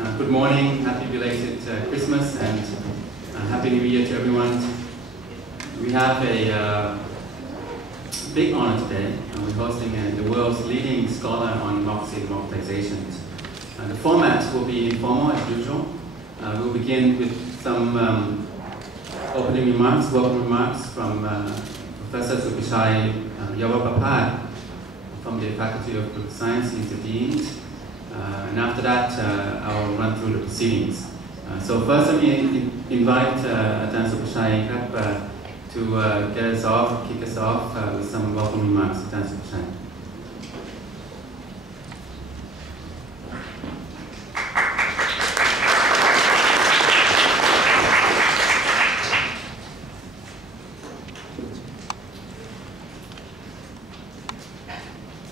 Good morning, happy belated Christmas, and Happy New Year to everyone. We have a big honor today. We're hosting the world's leading scholar on democratization. The format will be informal as usual. We'll begin with some opening remarks, welcome remarks from Professor Suchit Yavapapat from the Faculty of Political Science. He's the Dean. And after that, I'll run through the proceedings. So first, let me invite Ajahn Suchit to get us off, kick us off with some welcome remarks. Ajahn Suchit.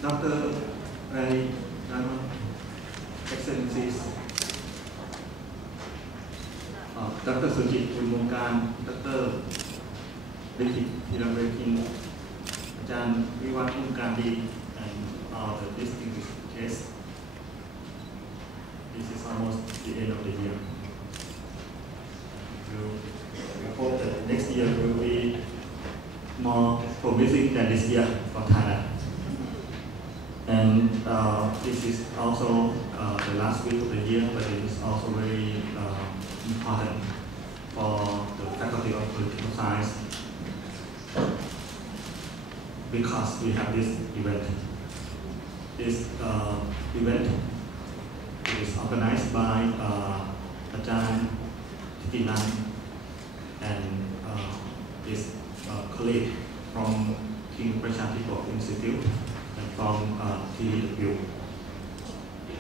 Dr.Larry, Excellencies, Dr. Suchit, Bunbongkarn, Dr. Likhit, Dhiravegin, Bunbongkarn, and all the distinguished guests. This is almost the end of the year. We hope that next year will be more promising than this year for Thailand. And this is also the last week of the year, but it is also very important for the Faculty of Political Science because we have this event. This event is organized by Ajahn Thitinan and his colleague from King Prajadhipok Institute and from TW,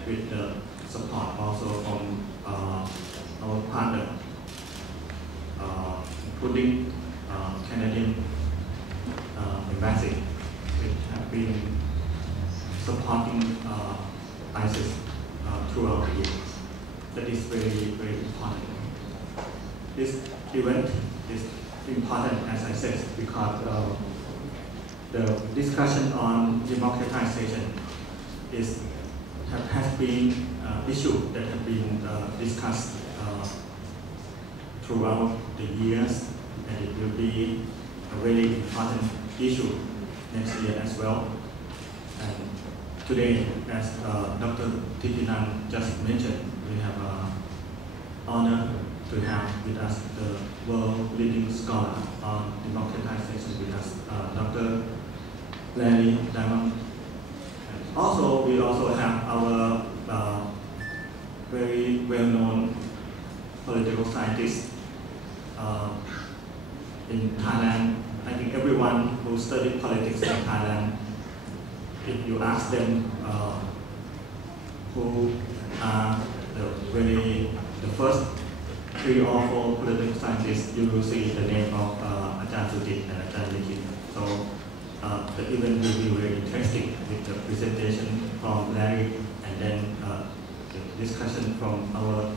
with the support also from our partner, including Canadian embassy, which have been supporting ISIS throughout the years. That is very, very important. This event is important, as I said, because the discussion on democratization has been issue that have been discussed throughout the years, and it will be a very important issue next year as well. And today, as Dr. Thitinan just mentioned, we have an honor to have with us the world leading scholar on democratization with us, Dr.Larry. Also, we also have our very well-known political scientist in Thailand. I think everyone who studied politics in Thailand, if you ask them who are the first 3 or 4 political scientists, you will see the name of Ajahn Suchit and Ajahn Likhit. So the event will be very interesting with the presentation from Larry and then the discussion from our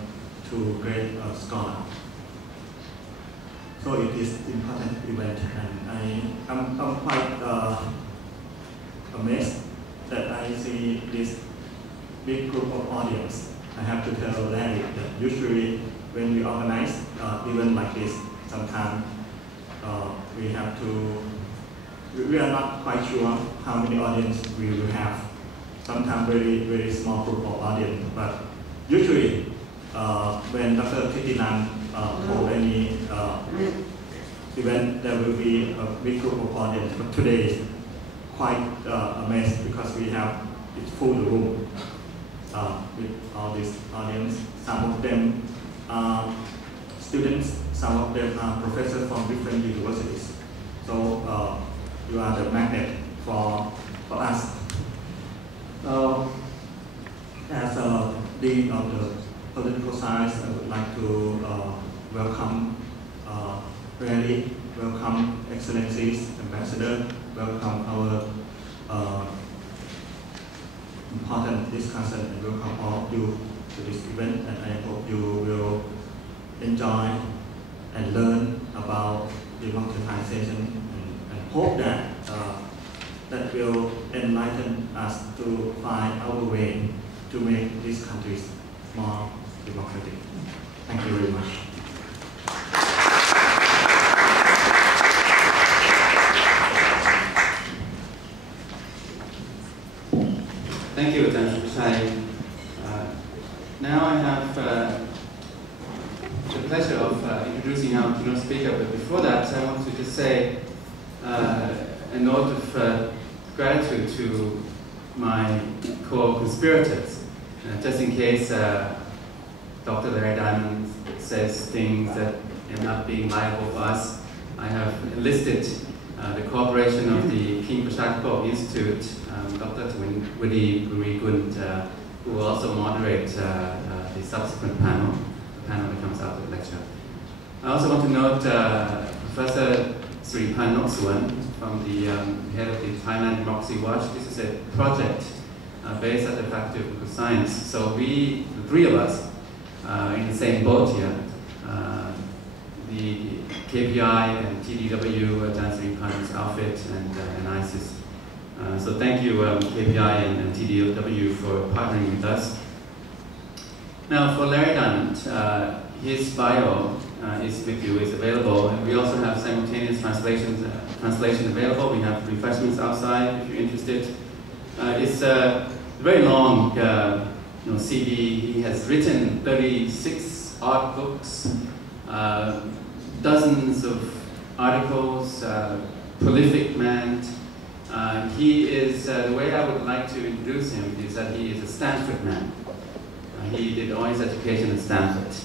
2 great scholars. So it is an important event, and I'm quite amazed that I see this big group of audience. I have to tell Larry that usually when we organize event like this, sometimes we are not quite sure how many audience we will have. Sometimes very, very small group of audience, but usually when Dr. Thitinan hold any event, there will be a big group of audience. But today is quite amazed because we have it full the room with all this audience. Some of them are students, some of them are professors from different universities. So you are the magnet for us. As a Dean of the Political Science, I would like to welcome Larry, welcome Excellencies, Ambassador, welcome our important discussion, and welcome all of you to this event. And I hope you will enjoy and learn about democratization, and hope that that will enlighten us to find our way to make these countries more democratic. Thank you very much. Thank you, Dr. Now I have the pleasure of introducing our keynote speaker, but before that I want to just say a note of gratitude to my co-conspirators, just in case Dr.Larry Diamond says things that end up being liable for us. I have enlisted the cooperation of the King Prajadhipok Institute, Dr.Thawilwadee, Bureekul, who will also moderate the subsequent panel, the panel that comes out of the lecture. I also want to note Professor Siripan Nogsuan from the head of the Thailand Democracy Watch. This is a project based at the Faculty of Political Science. So we, the three of us, are in the same boat here. The KPI and TDW, Siripan's outfit, and ISIS. So thank you, KPI and TDW, for partnering with us. Now, for Larry Diamond, his bio is with you, is available, and we also have simultaneous translation available. We have refreshments outside if you're interested. It's a very long CD. He has written 36 art books, dozens of articles, prolific man. He is, the way I would like to introduce him is that he is a Stanford man. He did all his education at Stanford.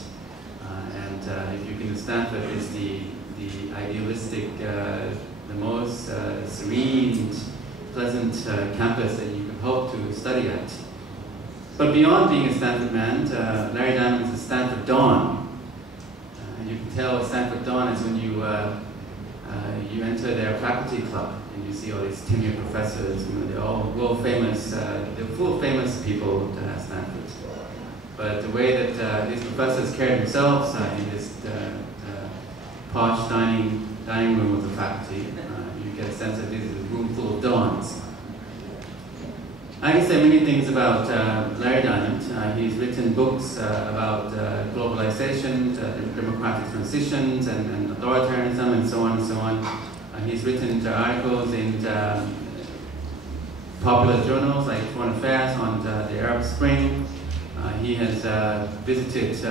If you've been to Stanford, it's the idealistic, the most serene, pleasant campus that you can hope to study at. But beyond being a Stanford man, Larry Diamond is a Stanford Don. And you can tell what Stanford Don is when you enter their faculty club and you see all these tenured professors. They're all world famous, they're full of famous people at Stanford. But the way that these professors carry themselves in this posh dining room of the faculty, you get a sense that this is a room full of dons. I can say many things about Larry Diamond. He's written books about globalization, democratic transitions, and authoritarianism, and so on and so on. He's written articles in popular journals like Foreign Affairs on the Arab Spring. He has visited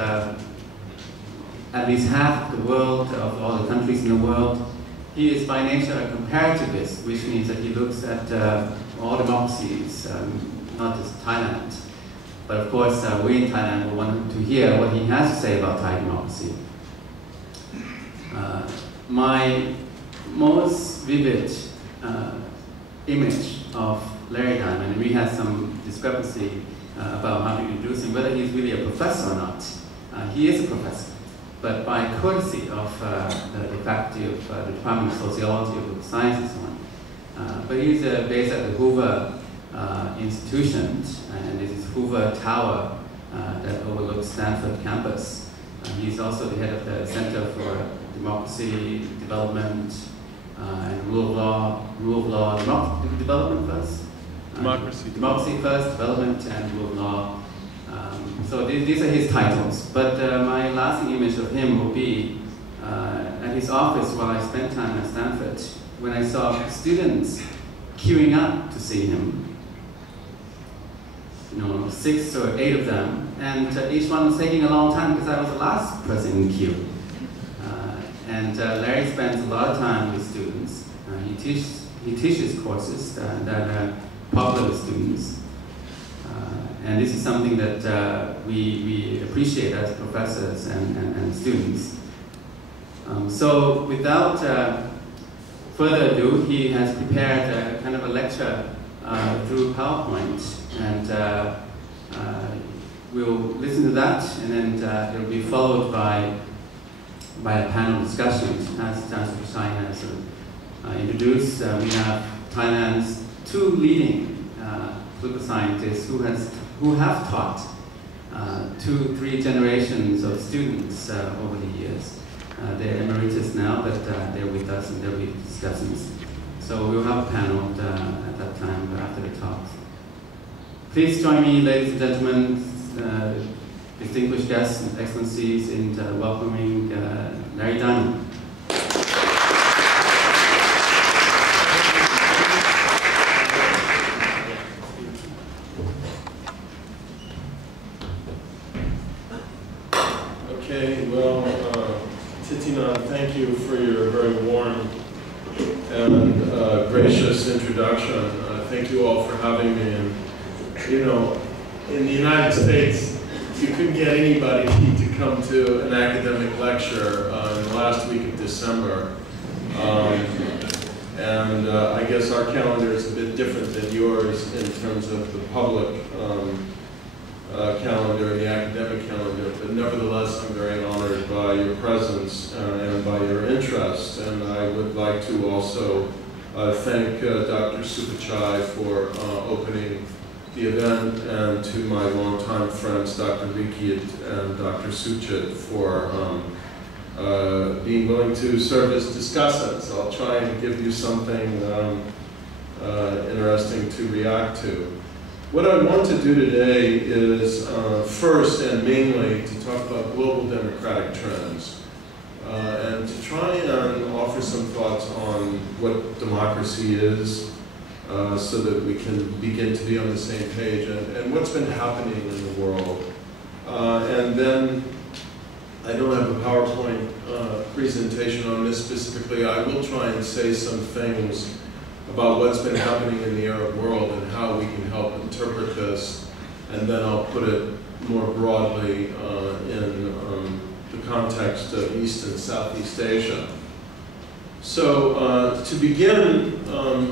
at least half of the world, of all the countries in the world. He is by nature a comparativist, which means that he looks at all democracies, not just Thailand. But of course, we in Thailand will want to hear what he has to say about Thai democracy. My most vivid image of Larry Diamond, and we had some discrepancy about how to introduce him, whether he's really a professor or not. He is a professor, but by courtesy of the faculty of the Department of Sociology of Science and so on. But he's based at the Hoover Institution, and this is Hoover Tower that overlooks Stanford campus. He's also the head of the Center for Democracy, Development, and Rule of Law, Development first? Democracy first, Development, and Rule of Law. So these are his titles. But my lasting image of him will be at his office while I spent time at Stanford, when I saw students queuing up to see him. 6 or 8 of them, and each one was taking a long time because I was the last person in the queue. Larry spends a lot of time with students. He teaches courses that are popular with students. And this is something that we appreciate as professors and students. So without further ado, he has prepared kind of a lecture through PowerPoint, and we'll listen to that, and then it'll be followed by a panel discussion, as Chancellor Prasai has introduced. We have Thailand's 2 leading political scientists who have taught 2-3 generations of students over the years. They're emeritus now, but they're with us and they'll be discussants. So we'll have a panel at that time after the talks. Please join me, ladies and gentlemen, distinguished guests and excellencies, in welcoming Larry Dunn. Okay, well, Thitinan, thank you for your very warm and gracious introduction. Thank you all for having me. And, you know, in the United States, you couldn't get anybody to come to an academic lecture in the last week of December. I guess our calendar is a bit different than yours in terms of the public calendar and the academic calendar, but nevertheless, I'm very honored by your presence and by your interest. And I would like to also thank Dr. Suchit for opening the event, and to my longtime friends, Dr. Likhit and Dr. Suchit, for being willing to serve as discussants. I'll try and give you something interesting to react to. What I want to do today is first and mainly to talk about global democratic trends and to try and offer some thoughts on what democracy is so that we can begin to be on the same page and what's been happening in the world. And then I don't have a PowerPoint presentation on this specifically. I will try and say some things about what's been happening in the Arab world and how we can help interpret this, and then I'll put it more broadly in the context of East and Southeast Asia. So to begin,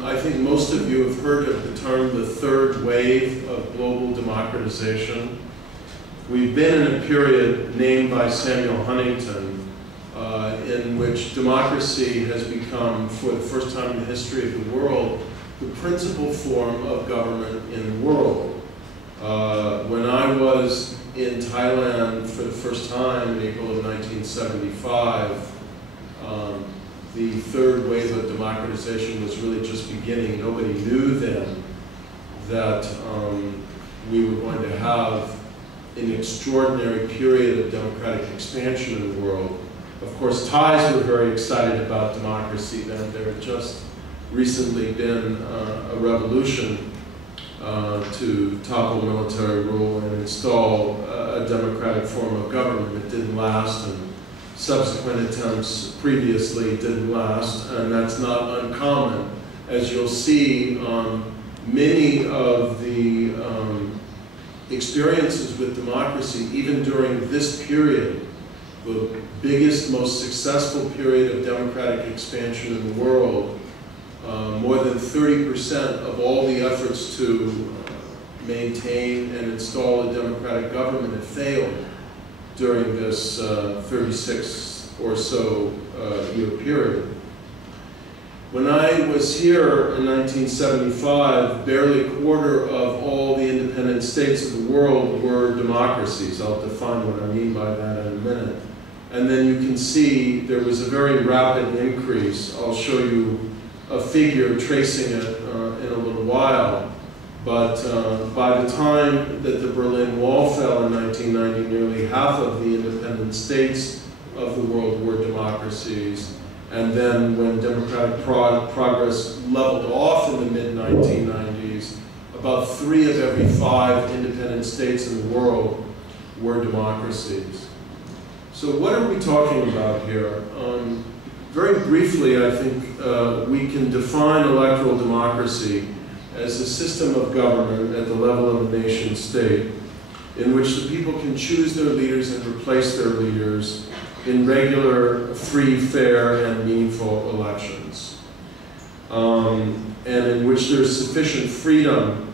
I think most of you have heard of the term the third wave of global democratization. We've been in a period named by Samuel Huntington in which democracy has become, for the first time in the history of the world, the principal form of government in the world. When I was in Thailand for the first time in April of 1975, the third wave of democratization was really just beginning. Nobody knew then that we were going to have an extraordinary period of democratic expansion in the world. Of course, Thais were very excited about democracy then. There had just recently been a revolution to topple military rule and install a democratic form of government. It didn't last, and subsequent attempts previously didn't last, and that's not uncommon. As you'll see, many of the experiences with democracy, even during this period, the biggest, most successful period of democratic expansion in the world, more than 30% of all the efforts to maintain and install a democratic government have failed during this 36 or so year period. When I was here in 1975, barely a quarter of all the independent states of the world were democracies. I'll define what I mean by that in a minute. And then you can see there was a very rapid increase. I'll show you a figure tracing it in a little while. But by the time that the Berlin Wall fell in 1990, nearly half of the independent states of the world were democracies. And then when democratic progress leveled off in the mid-1990s, about 3 of every 5 independent states in the world were democracies. So what are we talking about here? Very briefly, I think we can define electoral democracy as a system of government at the level of a nation state in which the people can choose their leaders and replace their leaders in regular, free, fair, and meaningful elections, and in which there's sufficient freedom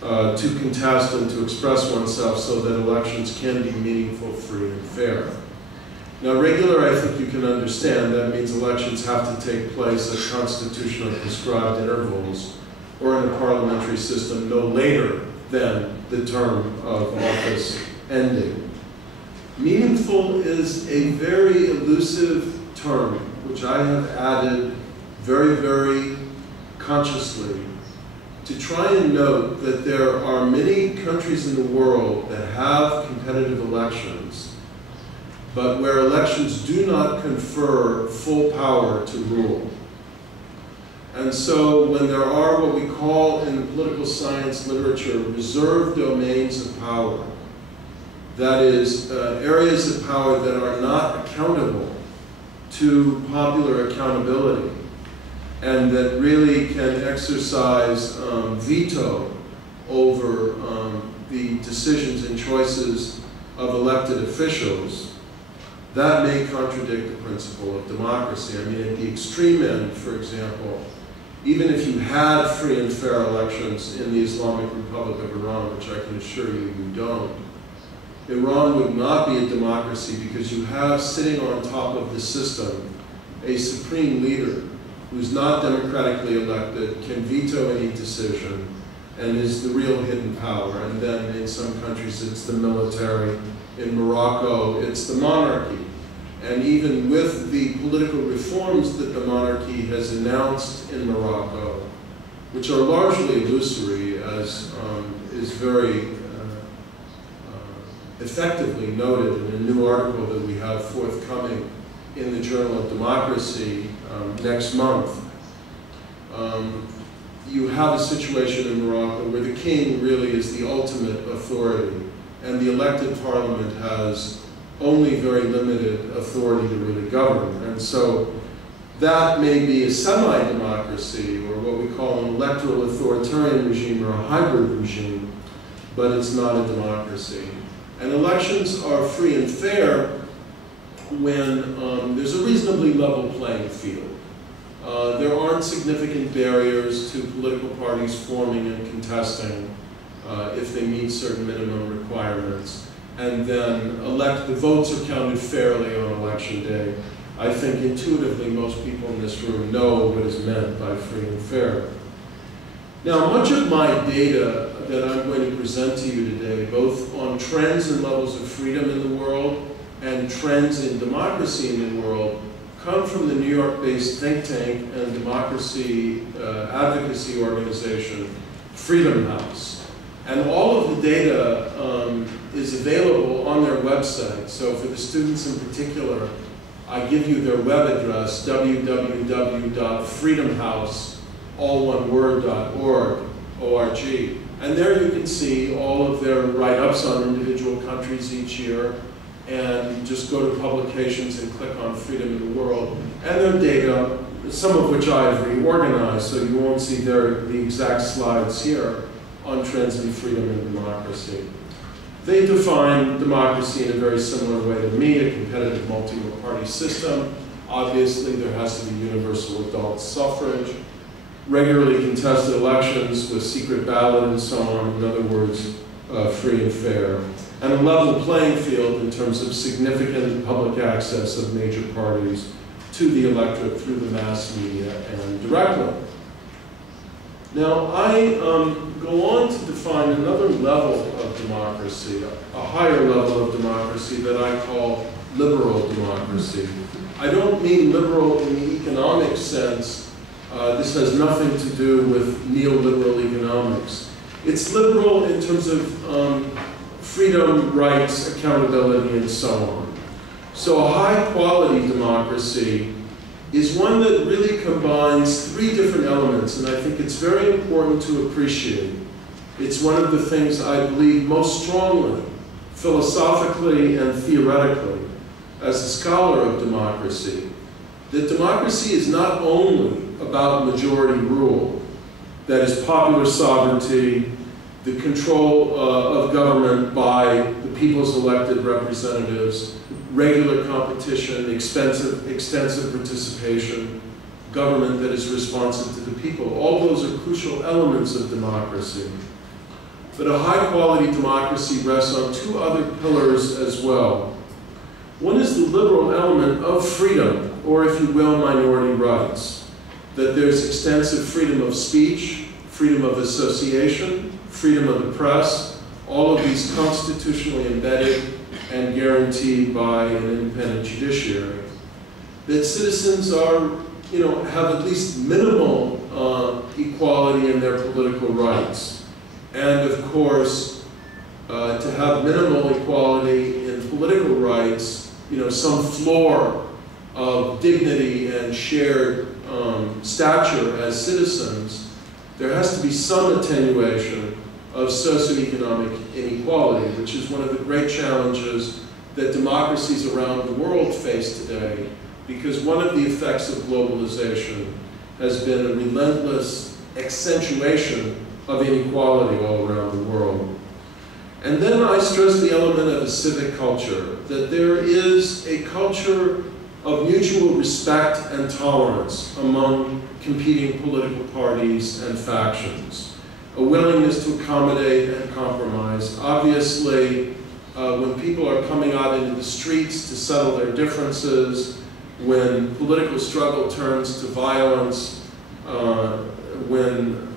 to contest and to express oneself so that elections can be meaningful, free, and fair. Now, regular, I think you can understand, that means elections have to take place at constitutionally prescribed intervals or in a parliamentary system no later than the term of office ending. Meaningful is a very elusive term, which I have added very, very consciously to try and note that there are many countries in the world that have competitive elections, but where elections do not confer full power to rule. And so when there are what we call in the political science literature reserved domains of power, that is, areas of power that are not accountable to popular accountability, and that really can exercise veto over the decisions and choices of elected officials, that may contradict the principle of democracy. I mean, at the extreme end, for example, even if you had free and fair elections in the Islamic Republic of Iran, which I can assure you you don't, Iran would not be a democracy because you have sitting on top of the system a supreme leader who's not democratically elected, can veto any decision, and is the real hidden power. And then in some countries it's the military. In Morocco, it's the monarchy. And even with the political reforms that the monarchy has announced in Morocco, which are largely illusory, as is very effectively noted in a new article that we have forthcoming in the Journal of Democracy next month, you have a situation in Morocco where the king really is the ultimate authority, and the elected parliament has only very limited authority to really govern. And so that may be a semi-democracy, or what we call an electoral authoritarian regime, or a hybrid regime, but it's not a democracy. And elections are free and fair when there's a reasonably level playing field. There aren't significant barriers to political parties forming and contesting if they meet certain minimum requirements. And then the votes are counted fairly on election day. I think intuitively most people in this room know what is meant by free and fair. Now, much of my data that I'm going to present to you today, both on trends and levels of freedom in the world and trends in democracy in the world, come from the New York-based think tank and democracy advocacy organization, Freedom House. And all of the data is available on their website. So for the students in particular, I give you their web address, www.freedomhouse.org. And there you can see all of their write-ups on individual countries each year. And you just go to publications and click on Freedom in the World. And their data, some of which I've reorganized, so you won't see the exact slides here on trends in freedom and democracy. They define democracy in a very similar way to me, a competitive multi-party system. Obviously, there has to be universal adult suffrage, regularly contested elections with secret ballot and so on, in other words, free and fair, and a level playing field in terms of significant public access of major parties to the electorate through the mass media and directly. Now, I go on to define another level of democracy, a higher level of democracy that I call liberal democracy. I don't mean liberal in the economic sense. This has nothing to do with neoliberal economics. It's liberal in terms of freedom, rights, accountability, and so on. So a high-quality democracy is one that really combines three different elements, and I think it's very important to appreciate. It's one of the things I believe most strongly, philosophically and theoretically, as a scholar of democracy, that democracy is not only about majority rule, that is popular sovereignty, the control of government by the people's elected representatives, regular competition, extensive participation, government that is responsive to the people. All those are crucial elements of democracy. But a high-quality democracy rests on two other pillars as well. One is the liberal element of freedom, or if you will, minority rights. That there's extensive freedom of speech, freedom of association, freedom of the press, all of these constitutionally embedded and guaranteed by an independent judiciary. That citizens are, have at least minimal equality in their political rights. And of course, to have minimal equality in political rights, some floor of dignity and shared stature as citizens, there has to be some attenuation of socioeconomic inequality, which is one of the great challenges that democracies around the world face today, because one of the effects of globalization has been a relentless accentuation of inequality all around the world. And then I stress the element of a civic culture, that there is a culture of mutual respect and tolerance among competing political parties and factions, a willingness to accommodate and compromise. Obviously, when people are coming out into the streets to settle their differences, when political struggle turns to violence, when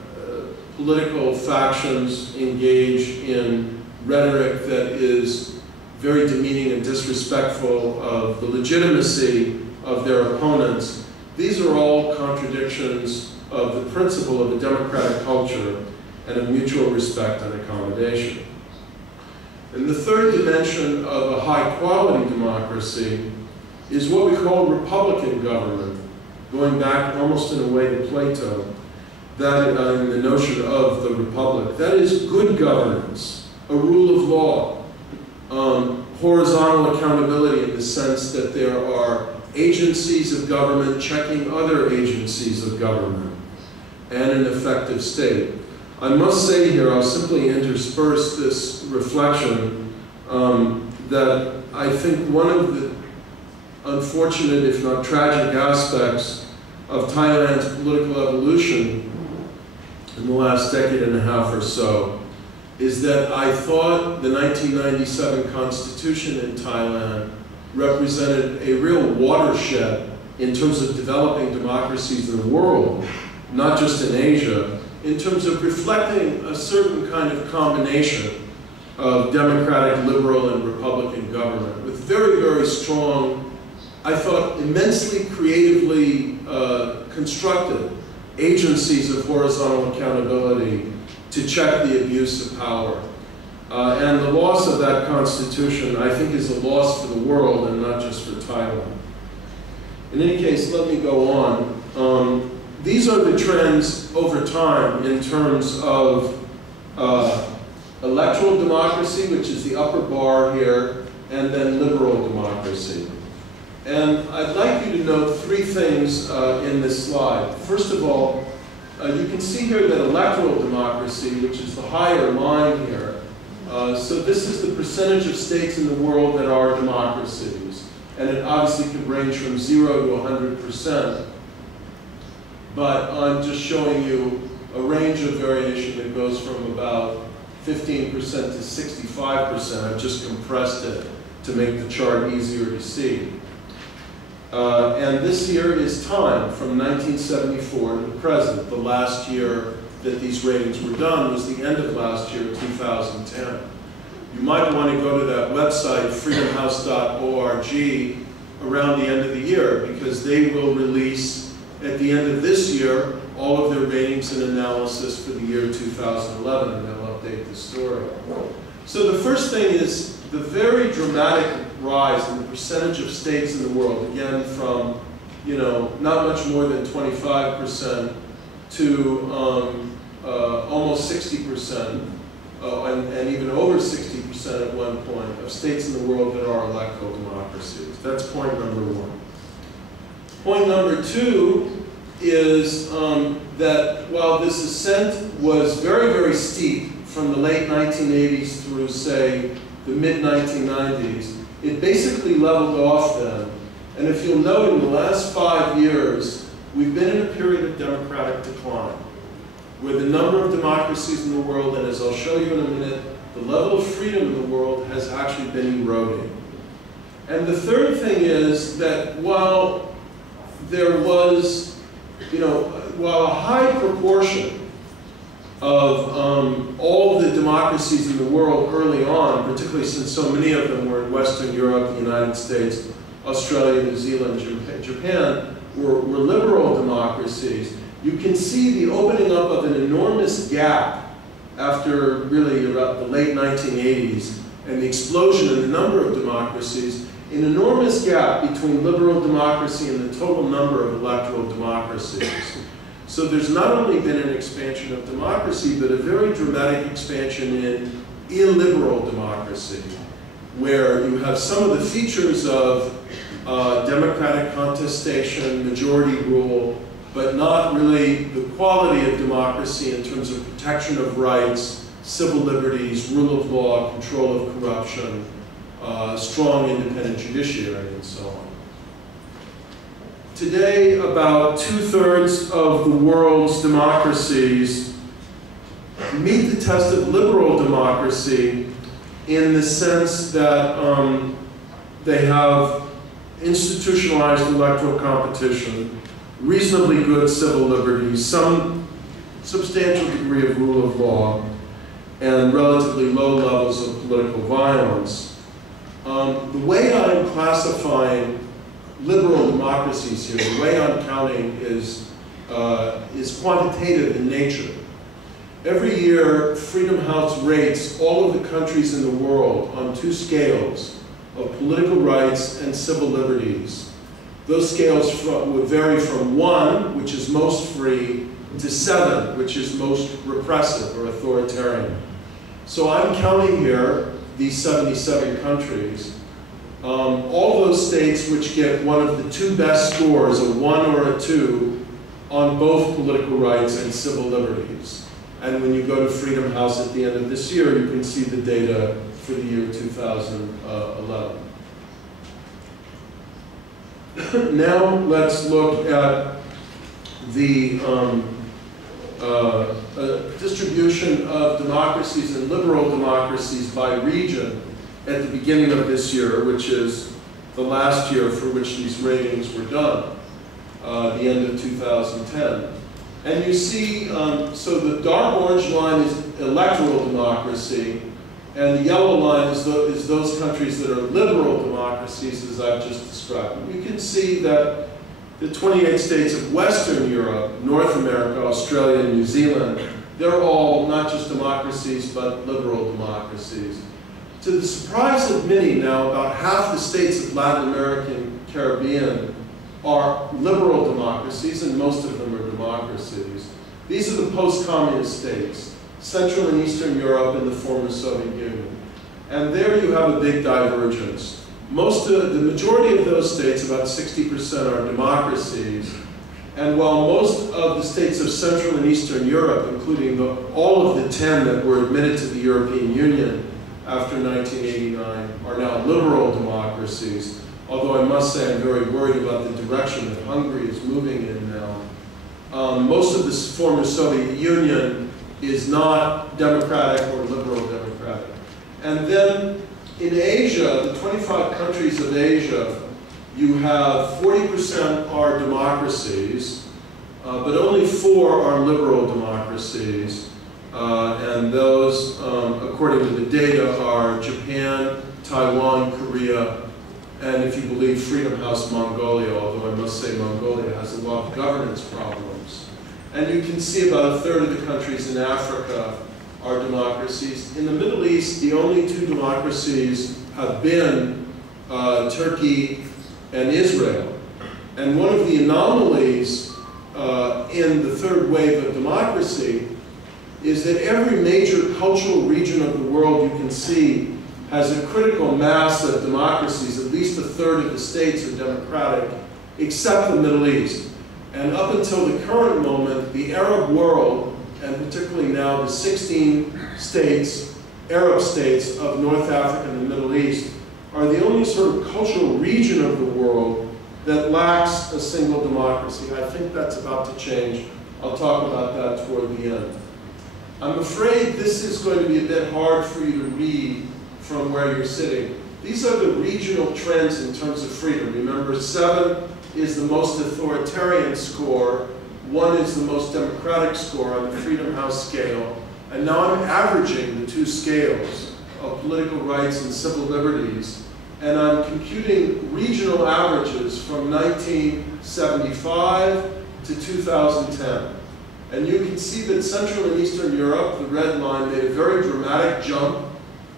political factions engage in rhetoric that is very demeaning and disrespectful of the legitimacy of their opponents, these are all contradictions of the principle of a democratic culture and of mutual respect and accommodation. And the third dimension of a high-quality democracy is what we call republican government, going back almost in a way to Plato, that in the notion of the republic. That is good governance, a rule of law, horizontal accountability in the sense that there are agencies of government checking other agencies of government, and an effective state. I must say here, I'll simply intersperse this reflection, that I think one of the unfortunate, if not tragic, aspects of Thailand's political evolution in the last decade and a half or so is that I thought the 1997 Constitution in Thailand represented a real watershed in terms of developing democracies in the world, not just in Asia, in terms of reflecting a certain kind of combination of democratic, liberal, and republican government with very, very strong, I thought immensely creatively constructed agencies of horizontal accountability to check the abuse of power. And the loss of that constitution, I think, is a loss for the world and not just for Thailand. In any case, let me go on. These are the trends over time in terms of electoral democracy, which is the upper bar here, and then liberal democracy. And I'd like you to note three things in this slide. First of all, you can see here that electoral democracy, which is the higher line here, so this is the percentage of states in the world that are democracies. And it obviously can range from 0 to 100%. But I'm just showing you a range of variation that goes from about 15% to 65%. I've just compressed it to make the chart easier to see. And this here is time from 1974 to the present. The last year that these ratings were done was the end of last year, 2010. You might want to go to that website, freedomhouse.org, around the end of the year, because they will release at the end of this year all of their ratings and analysis for the year 2011, and they'll update the story. So the first thing is the very dramatic rise in the percentage of states in the world, again from, not much more than 25% to almost 60%, and even over 60% at one point of states in the world that are electoral democracies. That's point number one. Point number two is that while this ascent was very, very steep from the late 1980s through, say, the mid-1990s, it basically leveled off then. And if you'll note, in the last 5 years, we've been in a period of democratic decline, where the number of democracies in the world, and as I'll show you in a minute, the level of freedom in the world has actually been eroding. And the third thing is that while there was, while a high proportion of all the democracies in the world early on, particularly since so many of them were in Western Europe, the United States, Australia, New Zealand, Japan, were liberal democracies, you can see the opening up of an enormous gap after really about the late 1980s and the explosion in the number of democracies, an enormous gap between liberal democracy and the total number of electoral democracies. So there's not only been an expansion of democracy, but a very dramatic expansion in illiberal democracy, where you have some of the features of democratic contestation, majority rule, but not really the quality of democracy in terms of protection of rights, civil liberties, rule of law, control of corruption, strong independent judiciary, and so on. Today, about 2/3 of the world's democracies meet the test of liberal democracy in the sense that they have institutionalized electoral competition, reasonably good civil liberties, some substantial degree of rule of law, and relatively low levels of political violence. The way I'm classifying liberal democracies here, the way I'm counting is quantitative in nature. Every year, Freedom House rates all of the countries in the world on 2 scales of political rights and civil liberties. Those scales would vary from 1, which is most free, to 7, which is most repressive or authoritarian. So I'm counting here these 77 countries. All those states which get one of the 2 best scores, a 1 or a 2, on both political rights and civil liberties. And when you go to Freedom House at the end of this year, you can see the data for the year 2011. Now let's look at the distribution of democracies and liberal democracies by region at the beginning of this year, which is the last year for which these ratings were done, the end of 2010. And you see, so the dark orange line is electoral democracy, and the yellow line is those countries that are liberal democracies, as I've just described. And you can see that the 28 states of Western Europe, North America, Australia, and New Zealand, they're all not just democracies, but liberal democracies. To the surprise of many now, about half the states of Latin America and Caribbean are liberal democracies, and most of them are democracies. These are the post-communist states, Central and Eastern Europe and the former Soviet Union. And there you have a big divergence. The majority of those states, about 60%, are democracies. And while most of the states of Central and Eastern Europe, including all of the 10 that were admitted to the European Union after 1989, are now liberal democracies, although I must say I'm very worried about the direction that Hungary is moving in now. Most of the former Soviet Union is not democratic or liberal democratic. And then in Asia, the 25 countries of Asia, you have 40% are democracies, but only 4 are liberal democracies. And those, according to the data, are Japan, Taiwan, Korea, and if you believe Freedom House, Mongolia, although I must say Mongolia has a lot of governance problems. And you can see about 1/3 of the countries in Africa are democracies. In the Middle East, the only 2 democracies have been Turkey and Israel. And one of the anomalies in the 3rd wave of democracy is that every major cultural region of the world you can see has a critical mass of democracies. At least 1/3 of the states are democratic, except the Middle East. And up until the current moment, the Arab world, and particularly now the 16 states, Arab states of North Africa and the Middle East, are the only sort of cultural region of the world that lacks a single democracy. I think that's about to change. I'll talk about that toward the end. I'm afraid this is going to be a bit hard for you to read from where you're sitting. These are the regional trends in terms of freedom. Remember, 7 is the most authoritarian score, 1 is the most democratic score on the Freedom House scale, and now I'm averaging the 2 scales of political rights and civil liberties, and I'm computing regional averages from 1975 to 2010. And you can see that Central and Eastern Europe, the red line, made a very dramatic jump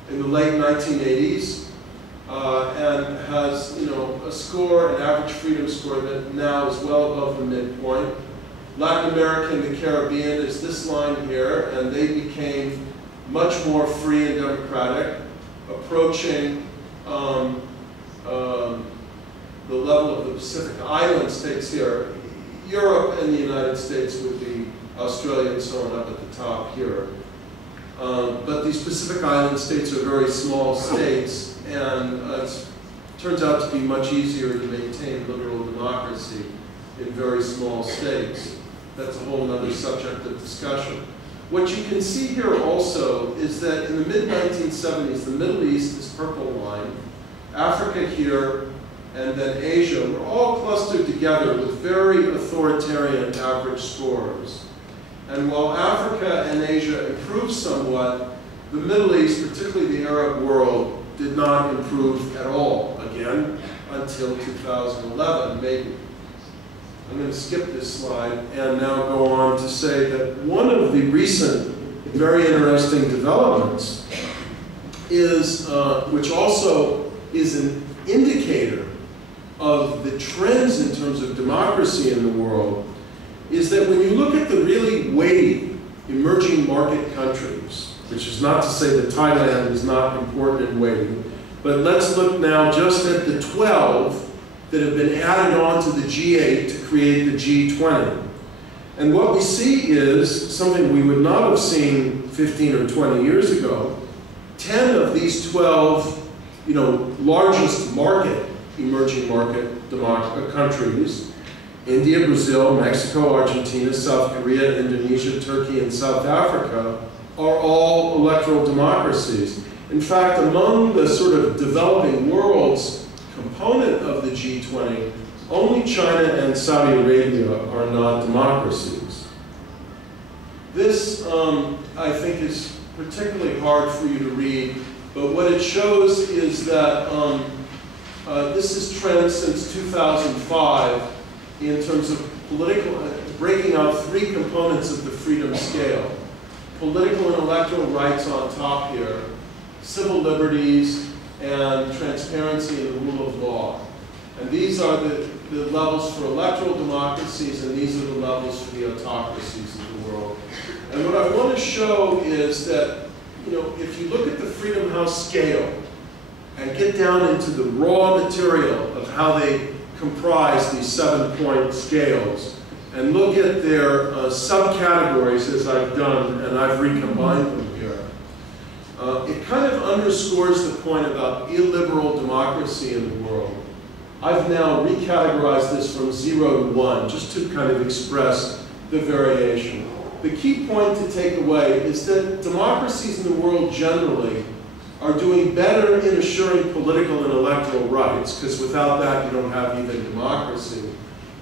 in the late 1980s and has, a score, an average freedom score that now is well above the midpoint. Latin America and the Caribbean is this line here, and they became much more free and democratic, approaching the level of the Pacific Island states here. Europe and the United States would be Australia and so on up at the top here. But these Pacific Island states are very small states, and it turns out to be much easier to maintain liberal democracy in very small states. That's a whole other subject of discussion. What you can see here also is that in the mid-1970s, the Middle East, this purple line, Africa here, and then Asia were all clustered together with very authoritarian average scores. And while Africa and Asia improved somewhat, the Middle East, particularly the Arab world, did not improve at all, again, until 2011, maybe. I'm going to skip this slide and now go on to say that one of the recent very interesting developments is, which also is an indicator of the trends in terms of democracy in the world, is that when you look at the really weighty emerging market countries, which is not to say that Thailand is not important and weighty, but let's look now just at the 12 that have been added on to the G8 to create the G20. And what we see is something we would not have seen 15 or 20 years ago. 10 of these 12, largest emerging market countries, India, Brazil, Mexico, Argentina, South Korea, Indonesia, Turkey, and South Africa, are all electoral democracies. In fact, among the sort of developing world's component of the G20, only China and Saudi Arabia are not democracies. This, I think, is particularly hard for you to read, but what it shows is that this is trends since 2005 in terms of breaking out three components of the freedom scale. Political and electoral rights on top here, civil liberties, and transparency and the rule of law. And these are the levels for electoral democracies, and these are the levels for the autocracies of the world. And what I want to show is that, if you look at the Freedom House scale and get down into the raw material of how they comprise these 7-point scales, and look at their subcategories as I've done, and I've recombined them here, it kind of underscores the point about illiberal democracy in the world. I've now recategorized this from 0 to 1, just to kind of express the variation. The key point to take away is that democracies in the world generally are doing better in assuring political and electoral rights, because without that you don't have even democracy,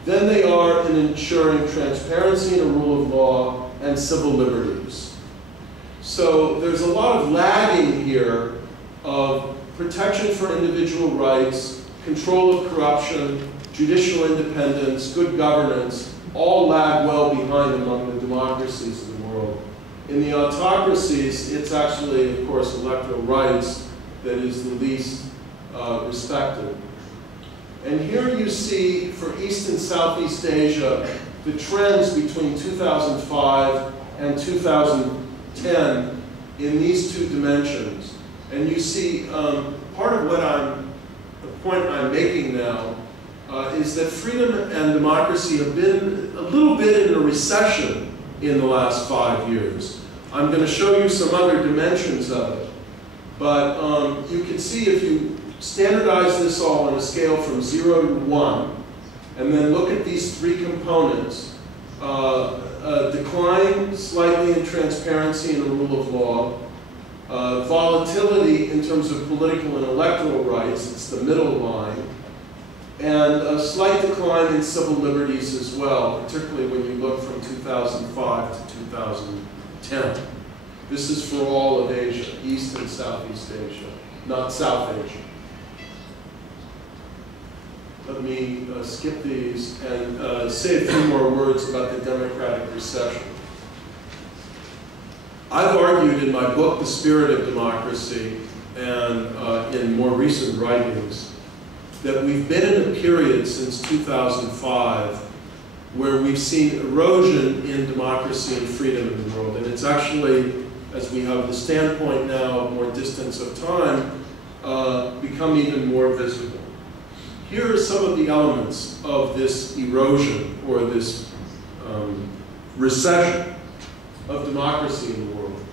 than they are in ensuring transparency and a rule of law and civil liberties. So there's a lot of lagging here of protection for individual rights, control of corruption, judicial independence, good governance, all lag well behind among the democracies of the world. In the autocracies, it's actually, of course, electoral rights that is the least respected. And here you see, for East and Southeast Asia, the trends between 2005 and 2010 in these two dimensions. And you see, part of the point I'm making now is that freedom and democracy have been a little bit in a recession in the last 5 years. I'm going to show you some other dimensions of it. But you can see if you standardize this all on a scale from 0 to 1, and then look at these three components, decline slightly in transparency and the rule of law, volatility in terms of political and electoral rights, it's the middle line, and a slight decline in civil liberties as well, particularly when you look from 2005 to 2010. This is for all of Asia, East and Southeast Asia, not South Asia. let me skip these and say a few more words about the democratic recession. I've argued in my book, The Spirit of Democracy, and in more recent writings, that we've been in a period since 2005 where we've seen erosion in democracy and freedom in the world. And it's actually, as we have the standpoint now, more distance of time, become even more visible. Here are some of the elements of this erosion or this recession of democracy in the world.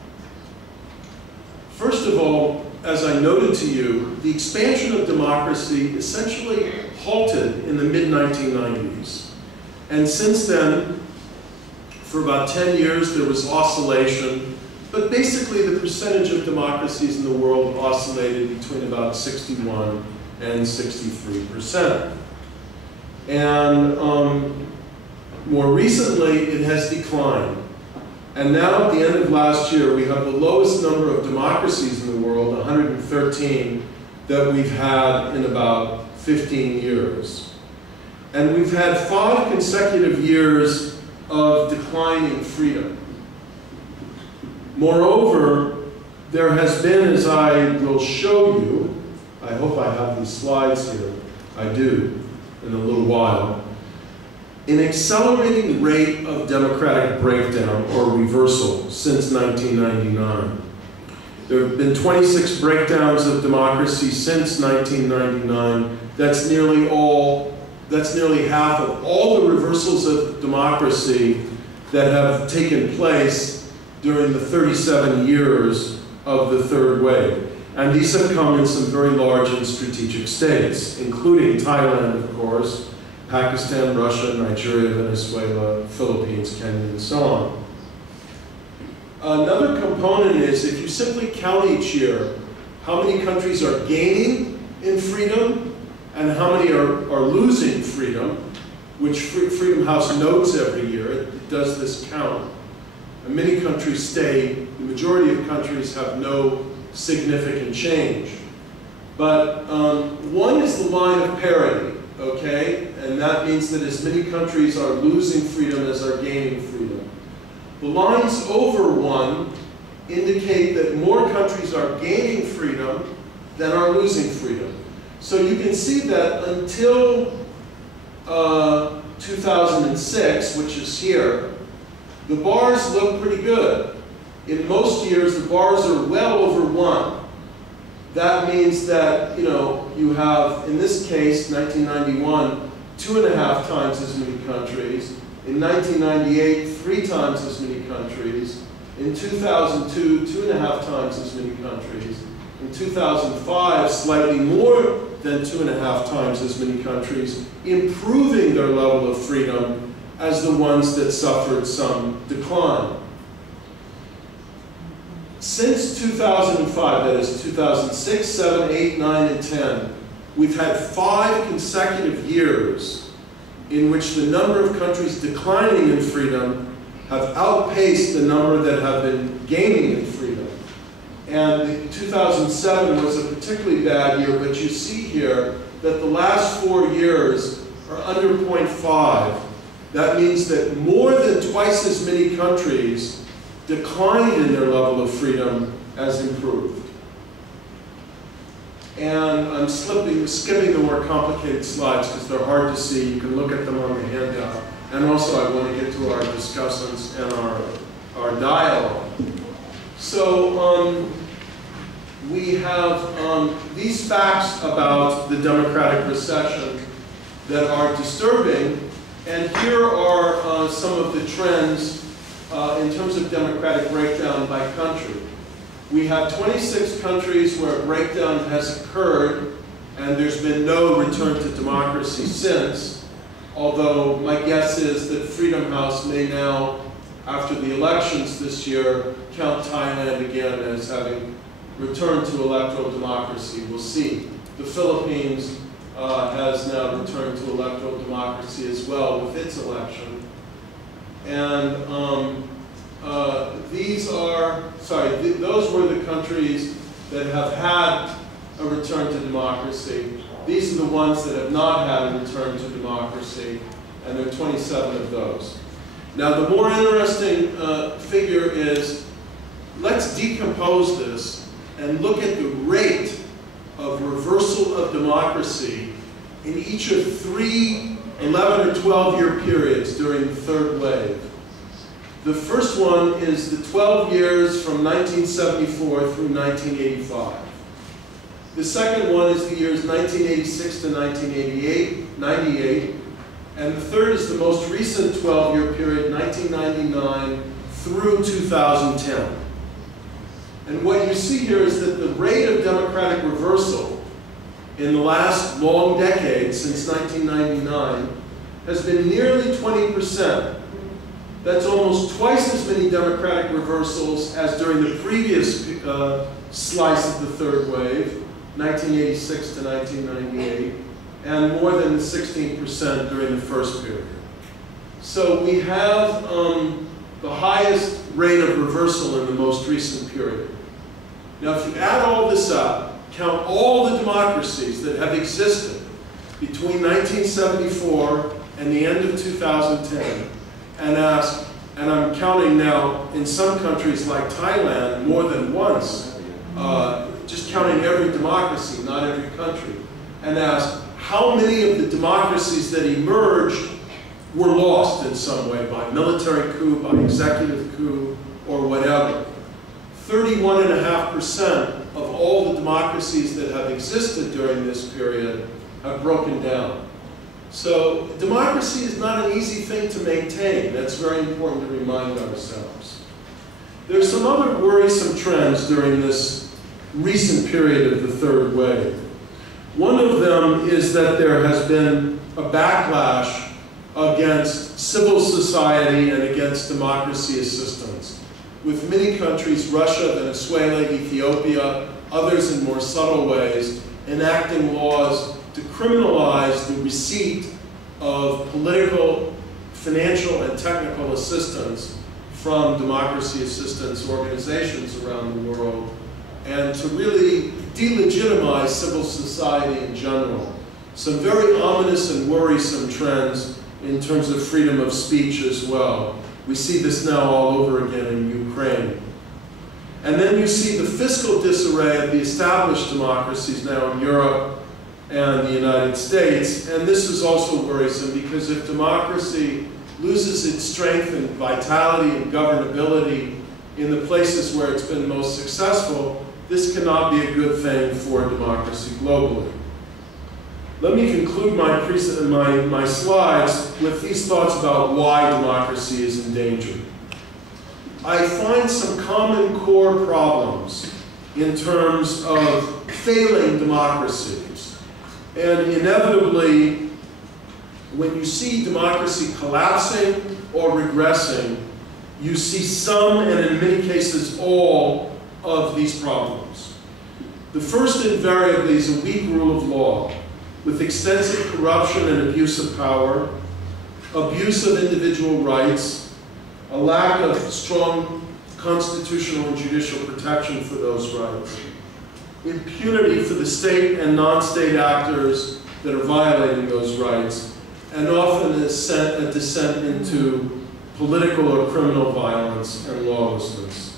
First of all, as I noted to you, the expansion of democracy essentially halted in the mid-1990s. And since then, for about 10 years, there was oscillation, but basically the percentage of democracies in the world oscillated between about 61 and 63%. And more recently, it has declined. And now, at the end of last year, we have the lowest number of democracies in the world, 113, that we've had in about 15 years. And we've had 5 consecutive years of declining freedom. Moreover, there has been, as I will show you, I hope I have these slides here, I do, in a little while, an accelerating rate of democratic breakdown or reversal since 1999. There have been 26 breakdowns of democracy since 1999. That's nearly half of all the reversals of democracy that have taken place during the 37 years of the third wave. And these have come in some very large and strategic states, including Thailand, of course, Pakistan, Russia, Nigeria, Venezuela, Philippines, Kenya, and so on. Another component is if you simply count each year how many countries are gaining in freedom and how many are losing freedom, which Freedom House notes every year. It does this count. And many countries stay, the majority of countries have no significant change. But one is the line of parity, okay? And that means that as many countries are losing freedom as are gaining freedom. The lines over 1 indicate that more countries are gaining freedom than are losing freedom. So you can see that until 2006, which is here, the bars look pretty good. In most years, the bars are well over 1. That means that, you have, in this case, 1991, 2.5 times as many countries. In 1998, 3 times as many countries. In 2002, 2.5 times as many countries. In 2005, slightly more than 2.5 times as many countries, improving their level of freedom as the ones that suffered some decline. Since 2005, that is 2006, 7, 8, 9, and 10, we've had 5 consecutive years in which the number of countries declining in freedom have outpaced the number that have been gaining in freedom. And 2007 was a particularly bad year, but you see here that the last 4 years are under 0.5. That means that more than twice as many countries declined in their level of freedom as improved. And I'm skipping the more complicated slides because they're hard to see. You can look at them on the handout. And also I want to get to our discussants and our dialogue. So we have these facts about the democratic recession that are disturbing. And here are some of the trends in terms of democratic breakdown by country. We have 26 countries where a breakdown has occurred, and there's been no return to democracy since, although my guess is that Freedom House may now, after the elections this year, count Thailand again as having returned to electoral democracy. We'll see. The Philippines has now returned to electoral democracy as well with its election. And those were the countries that have had a return to democracy. These are the ones that have not had a return to democracy, and there are 27 of those. Now, the more interesting figure is, let's decompose this and look at the rate of reversal of democracy in each of 3 11 or 12-year periods during the third wave. The first one is the 12 years from 1974 through 1985. The second one is the years 1986 to 1998, and the third is the most recent 12-year period, 1999 through 2010. And what you see here is that the rate of democratic reversal in the last long decade, since 1999, has been nearly 20%. That's almost twice as many democratic reversals as during the previous slice of the third wave, 1986 to 1998, and more than 16% during the first period. So we have the highest rate of reversal in the most recent period. Now, if you add all this up, count all the democracies that have existed between 1974 and the end of 2010, and ask, and I'm counting now in some countries like Thailand more than once, just counting every democracy, not every country, and ask how many of the democracies that emerged were lost in some way by military coup, by executive coup, or whatever. 31.5% of all the democracies that have existed during this period have broken down. So democracy is not an easy thing to maintain. That's very important to remind ourselves. There's some other worrisome trends during this recent period of the third wave. One of them is that there has been a backlash against civil society and against democracy assistance, with many countries, Russia, Venezuela, Ethiopia, others in more subtle ways, enacting laws to criminalize the receipt of political, financial, and technical assistance from democracy assistance organizations around the world, and to really delegitimize civil society in general. Some very ominous and worrisome trends in terms of freedom of speech as well. We see this now all over again in Ukraine. And then you see the fiscal disarray of the established democracies now in Europe and the United States. And this is also worrisome because if democracy loses its strength and vitality and governability in the places where it's been most successful, this cannot be a good thing for democracy globally. Let me conclude my slides with these thoughts about why democracy is endangered. I find some common core problems in terms of failing democracies. And inevitably, when you see democracy collapsing or regressing, you see some, and in many cases all, of these problems. The first invariably is a weak rule of law, with extensive corruption and abuse of power, abuse of individual rights, a lack of strong constitutional and judicial protection for those rights, impunity for the state and non-state actors that are violating those rights, and often a descent into political or criminal violence and lawlessness.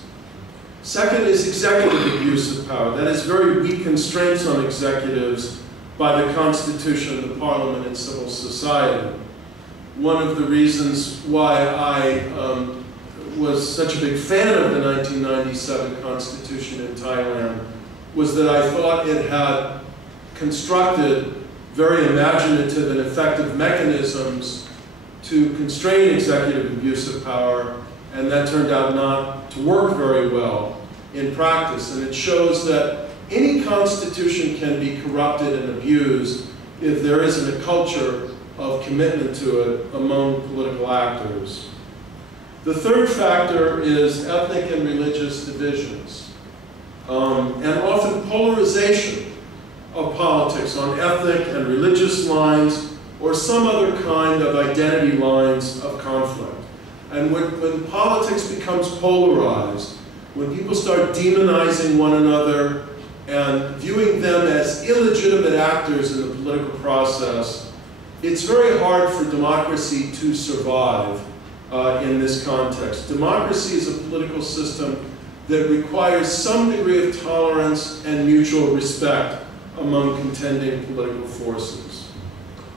Second is executive abuse of power. That is very weak constraints on executives by the Constitution, the Parliament, and civil society. One of the reasons why I was such a big fan of the 1997 Constitution in Thailand was that I thought it had constructed very imaginative and effective mechanisms to constrain executive abuse of power, and that turned out not to work very well in practice. And it shows that any constitution can be corrupted and abused if there isn't a culture of commitment to it among political actors. The third factor is ethnic and religious divisions, and often polarization of politics on ethnic and religious lines or some other kind of identity lines of conflict. And when politics becomes polarized, when people start demonizing one another and viewing them as illegitimate actors in the political process, it's very hard for democracy to survive in this context. Democracy is a political system that requires some degree of tolerance and mutual respect among contending political forces.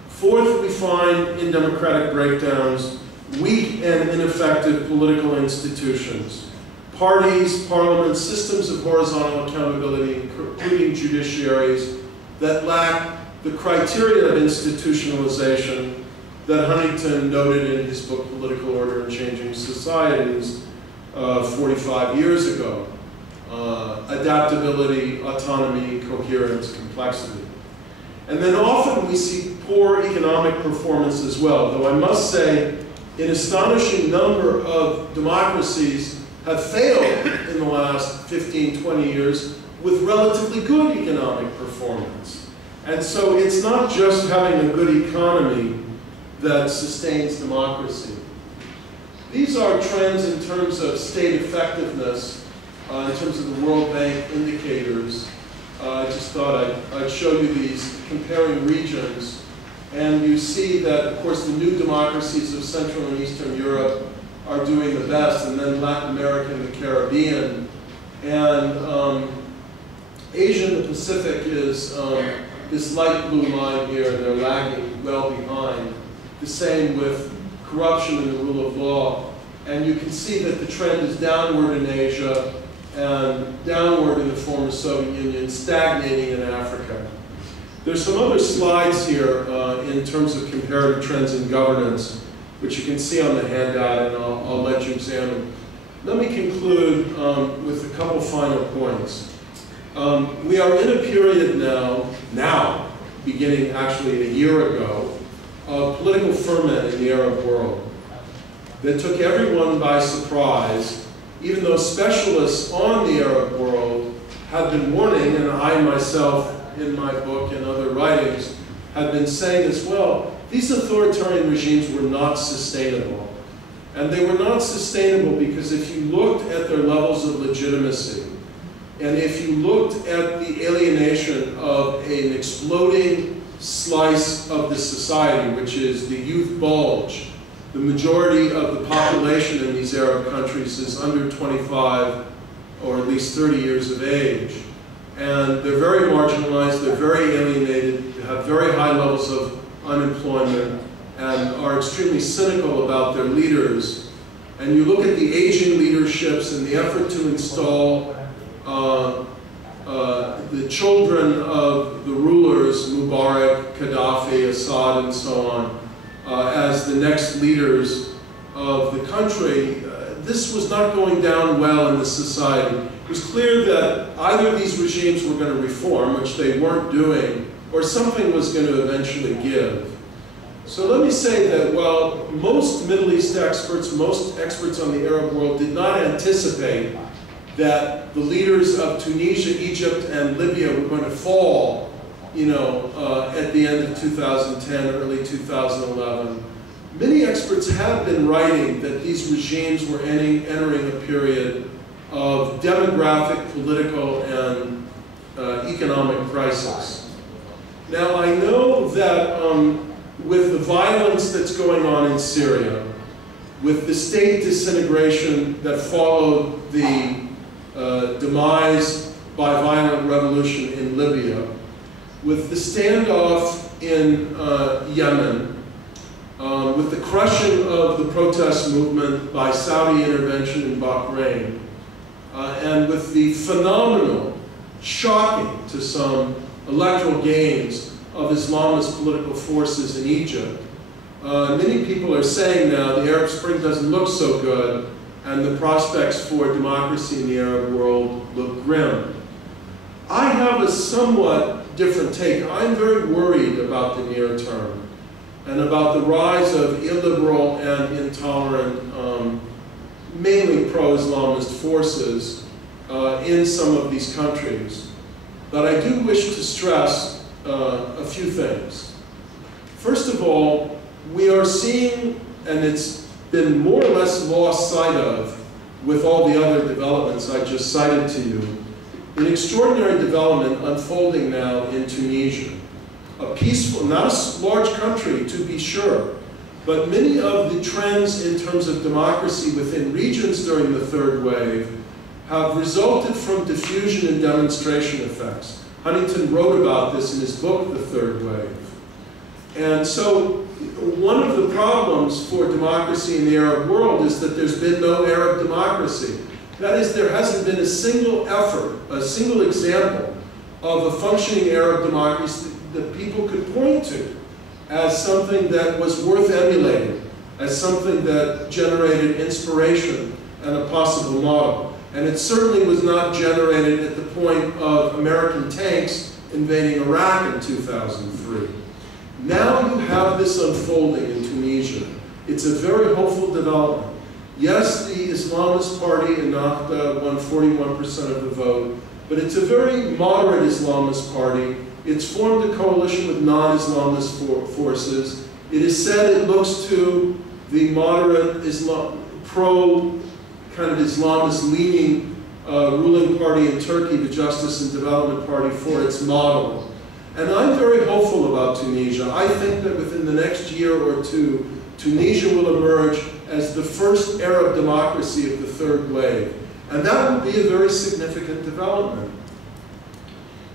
Fourth, we find in democratic breakdowns weak and ineffective political institutions. Parties, parliaments, systems of horizontal accountability, including judiciaries, that lack the criteria of institutionalization that Huntington noted in his book, Political Order in Changing Societies, 45 years ago. Adaptability, autonomy, coherence, complexity. And then often we see poor economic performance as well, though I must say an astonishing number of democracies have failed in the last 15, 20 years with relatively good economic performance. And so it's not just having a good economy that sustains democracy. These are trends in terms of state effectiveness, in terms of the World Bank indicators. I just thought I'd show you these comparing regions. And you see that, of course, the new democracies of Central and Eastern Europe are doing the best, and then Latin America and the Caribbean. And Asia and the Pacific is this light blue line here, and they're lagging well behind. The same with corruption and the rule of law. And you can see that the trend is downward in Asia and downward in the former Soviet Union, stagnating in Africa. There's some other slides here in terms of comparative trends in governance, which you can see on the handout, and I'll let you examine. Let me conclude with a couple final points. We are in a period now, beginning actually a year ago, of political ferment in the Arab world that took everyone by surprise, even though specialists on the Arab world have been warning, and I myself in my book and other writings have been saying as well, these authoritarian regimes were not sustainable. And they were not sustainable because if you looked at their levels of legitimacy, and if you looked at the alienation of an exploding slice of the society, which is the youth bulge, the majority of the population in these Arab countries is under 25 or at least 30 years of age. And they're very marginalized, they're very alienated, they have very high levels of unemployment, and are extremely cynical about their leaders. And you look at the aging leaderships and the effort to install the children of the rulers, Mubarak, Gaddafi, Assad, and so on, as the next leaders of the country, this was not going down well in the society. It was clear that either these regimes were going to reform, which they weren't doing, or something was going to eventually give. So let me say that while most Middle East experts, most experts on the Arab world did not anticipate that the leaders of Tunisia, Egypt, and Libya were going to fall, at the end of 2010, early 2011. Many experts have been writing that these regimes were entering a period of demographic, political, and economic crisis. Now, I know that with the violence that's going on in Syria, with the state disintegration that followed the demise by violent revolution in Libya, with the standoff in Yemen, with the crushing of the protest movement by Saudi intervention in Bahrain, and with the phenomenal, shocking to some, electoral gains of Islamist political forces in Egypt, many people are saying now the Arab Spring doesn't look so good, and the prospects for democracy in the Arab world look grim. I have a somewhat different take. I'm very worried about the near term and about the rise of illiberal and intolerant, mainly pro-Islamist forces in some of these countries. But I do wish to stress a few things. First of all, we are seeing, and it's been more or less lost sight of with all the other developments I just cited to you, an extraordinary development unfolding now in Tunisia. A peaceful, not a large country to be sure, but many of the trends in terms of democracy within regions during the third wave have resulted from diffusion and demonstration effects. Huntington wrote about this in his book, The Third Wave. And so one of the problems for democracy in the Arab world is that there's been no Arab democracy. That is, there hasn't been a single effort, a single example of a functioning Arab democracy that people could point to as something that was worth emulating, as something that generated inspiration and a possible model. And it certainly was not generated at the point of American tanks invading Iraq in 2003. Now you have this unfolding in Tunisia. It's a very hopeful development. Yes, the Islamist party in Ennahda won 41% of the vote, but it's a very moderate Islamist party. It's formed a coalition with non-Islamist forces. It is said it looks to the moderate pro kind of Islamist-leaning ruling party in Turkey, the Justice and Development Party, for its model. And I'm very hopeful about Tunisia. I think that within the next year or two, Tunisia will emerge as the first Arab democracy of the third wave. And that will be a very significant development.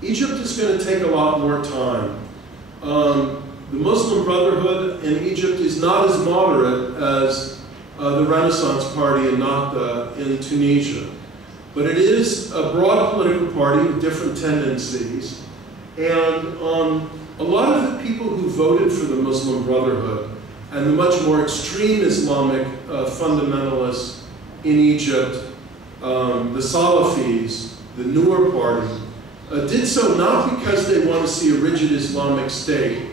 Egypt is going to take a lot more time. The Muslim Brotherhood in Egypt is not as moderate as the Renaissance Party in Ennahda in Tunisia. But it is a broad political party with different tendencies. And a lot of the people who voted for the Muslim Brotherhood and the much more extreme Islamic fundamentalists in Egypt, the Salafis, the newer party, did so not because they want to see a rigid Islamic state,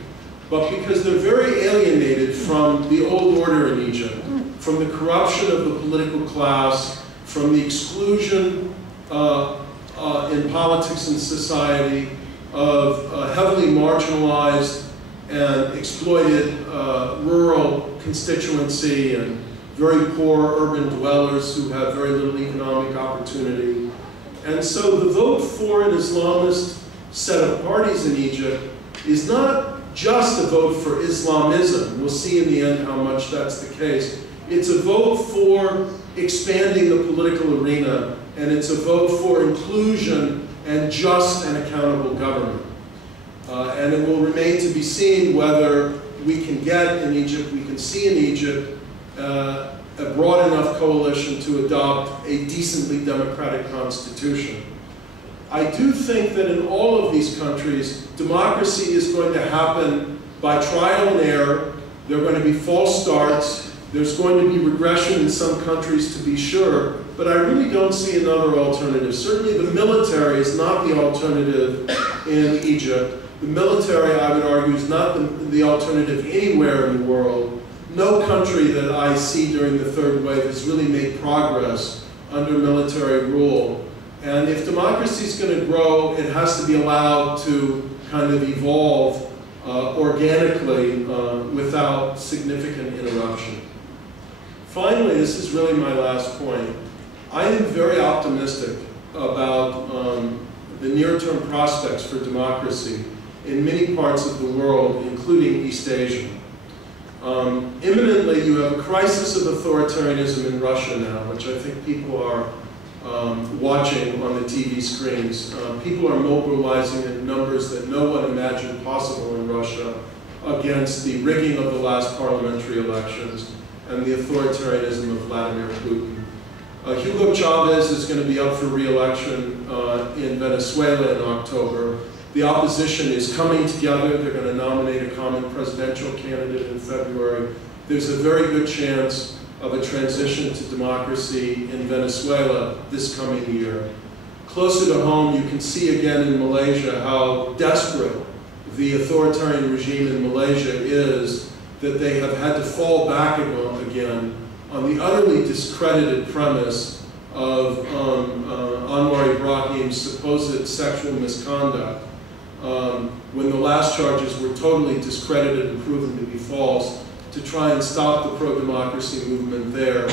but because they're very alienated from the old order in Egypt, from the corruption of the political class, from the exclusion in politics and society of heavily marginalized and exploited rural constituency and very poor urban dwellers who have very little economic opportunity. And so the vote for an Islamist set of parties in Egypt is not just a vote for Islamism. We'll see in the end how much that's the case. It's a vote for expanding the political arena, and it's a vote for inclusion and just and accountable government. And it will remain to be seen whether we can get in Egypt, we can see in Egypt, a broad enough coalition to adopt a decently democratic constitution. I do think that in all of these countries, democracy is going to happen by trial and error. There are going to be false starts. There's going to be regression in some countries, to be sure, but I really don't see another alternative. Certainly the military is not the alternative in Egypt. The military, I would argue, is not the alternative anywhere in the world. No country that I see during the third wave has really made progress under military rule. And if democracy is going to grow, it has to be allowed to kind of evolve organically without significant interruption. Finally, this is really my last point. I am very optimistic about the near-term prospects for democracy in many parts of the world, including East Asia. Imminently, you have a crisis of authoritarianism in Russia now, which I think people are watching on the TV screens. People are mobilizing in numbers that no one imagined possible in Russia against the rigging of the last parliamentary elections and the authoritarianism of Vladimir Putin. Hugo Chavez is going to be up for re-election in Venezuela in October. The opposition is coming together. They're going to nominate a common presidential candidate in February. There's a very good chance of a transition to democracy in Venezuela this coming year. Closer to home, you can see again in Malaysia how desperate the authoritarian regime in Malaysia is that they have had to fall back again on the utterly discredited premise of Anwar Ibrahim's supposed sexual misconduct, when the last charges were totally discredited and proven to be false, to try and stop the pro-democracy movement there.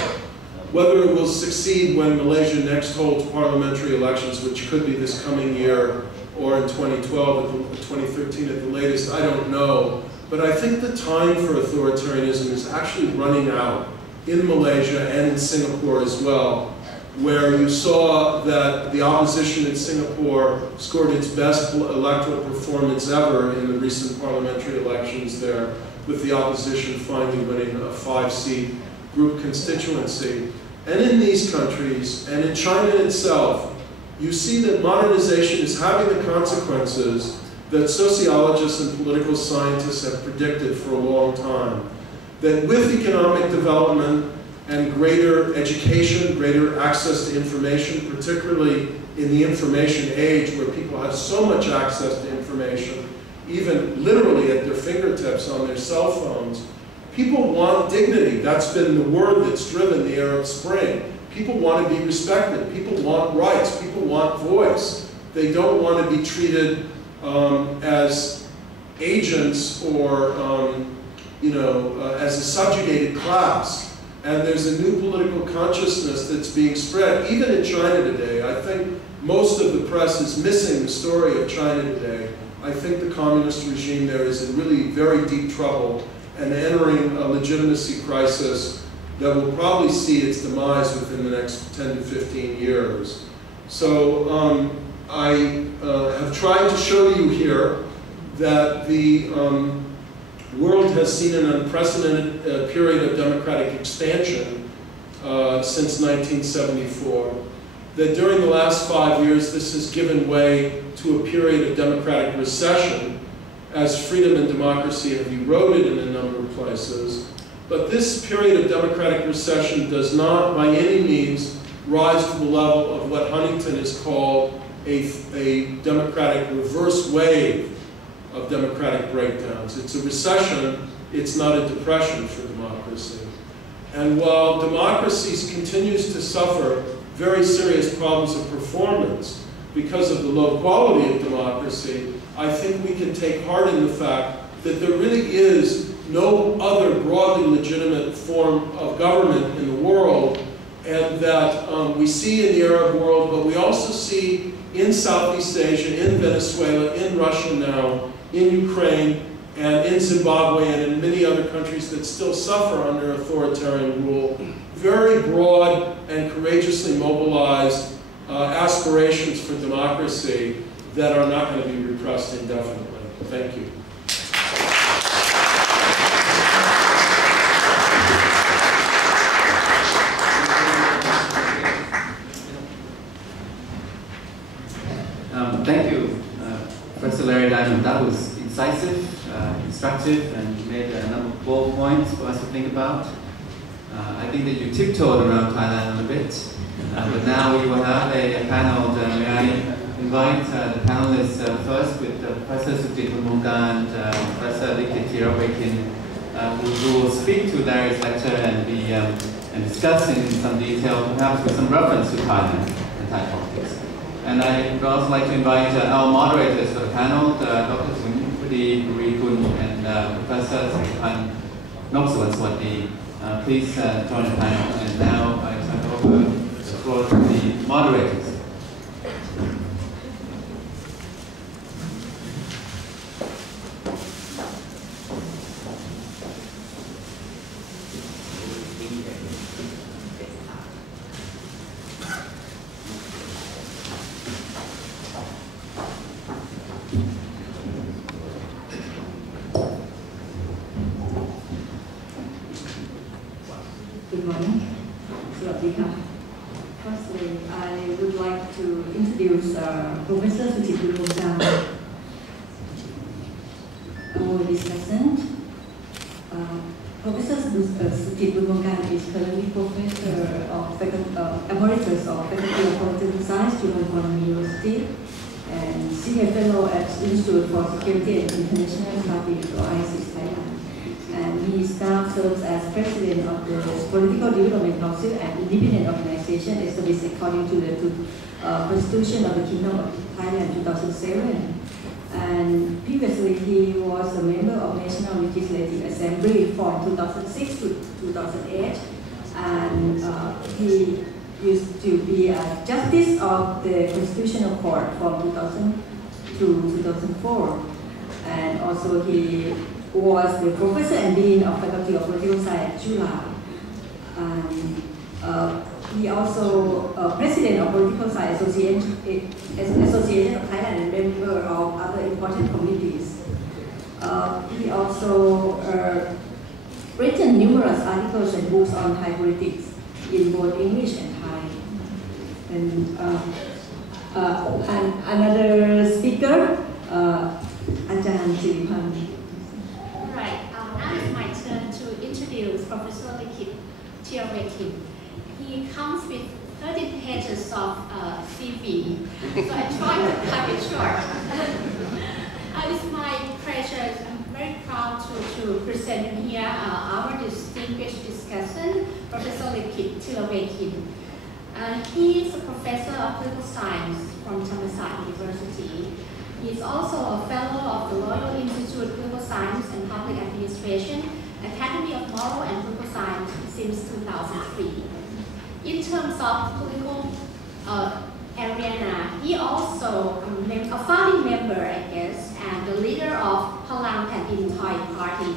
whether it will succeed when Malaysia next holds parliamentary elections, which could be this coming year or in 2012, 2013 at the latest, I don't know. But I think the time for authoritarianism is actually running out in Malaysia and in Singapore as well, where you saw that the opposition in Singapore scored its best electoral performance ever in the recent parliamentary elections there, with the opposition finally winning a 5-seat group constituency. And in these countries, and in China itself, you see that modernization is having the consequences that sociologists and political scientists have predicted for a long time. That with economic development and greater education, greater access to information, particularly in the information age where people have so much access to information, even literally at their fingertips on their cell phones, people want dignity. That's been the word that's driven the Arab Spring. People want to be respected. People want rights. People want voice. They don't want to be treated as agents or as a subjugated class. And there's a new political consciousness that's being spread, even in China today. I think most of the press is missing the story of China today. I think the communist regime there is in really very deep trouble and entering a legitimacy crisis that will probably see its demise within the next 10 to 15 years. So I have tried to show you here that the world has seen an unprecedented period of democratic expansion since 1974. That during the last 5 years, this has given way to a period of democratic recession as freedom and democracy have eroded in a number of places. But this period of democratic recession does not, by any means, rise to the level of what Huntington has called a democratic reverse wave of democratic breakdowns. It's a recession, it's not a depression for democracy. And while democracy continues to suffer very serious problems of performance because of the low quality of democracy, I think we can take heart in the fact that there really is no other broadly legitimate form of government in the world, and that we see in the Arab world, but we also see in Southeast Asia, in Venezuela, in Russia now, in Ukraine, and in Zimbabwe, and in many other countries that still suffer under authoritarian rule, very broad and courageously mobilized aspirations for democracy that are not going to be repressed indefinitely. Thank you. Thank you, Professor Larry Diamond. That was incisive, instructive, and made a number of bold points for us to think about. I think that you tiptoed around Thailand a bit, but now we will have a panel. May I invite the panelists first with Professor Suchit, Bunbongkarn, and Professor Likhit, Dhiravegin, who will speak to Larry's lecture and discuss in some detail, perhaps with some reference to Thailand and Thai politics. And I would also like to invite our moderators for the panel, Dr.Thawilwadee, Bureekul, and Professor Siripan, Nogsuan, Sawasdee. Please join the panel. And now I turn over the floor to the moderators. Good morning. Firstly, I would like to introduce Professor Suchit Bunbongkarn, our discussant. Professor Suchit Bunbongkarn is currently Professor of Emeritus of Faculty of Political Science, Chulalongkorn University, and Senior Fellow at Institute for Security and International Studies, or ISIS, Thailand. And he now serves as President of the Political Development Council, an independent organization established according to the Constitution of the Kingdom of Thailand 2007. And previously he was a member of National Legislative Assembly from 2006 to 2008, and he used to be a justice of the Constitutional Court from 2000 to 2004, and also he was the professor and dean of Faculty of Political Science at Chula. And he also president of Political Science Association of Thailand and member of other important committees. He also written numerous articles and books on Thai politics in both English and Thai. And another speaker, Ajahn Siripan. All right, now it's my turn to introduce Professor Likhit Dhiravegin. He comes with 30 pages of CV, so I try to cut it short. It's my pleasure, I'm very proud to present here our distinguished discussant, Professor Likhit Dhiravegin. He is a professor of political science from Sawasdee University. He is also a fellow of the Royal Institute of Political Science and Public Administration, Academy of Moral and Political Science since 2003. In terms of political arena, he also a founding member, I guess, and the leader of Palang Pandin Thai Party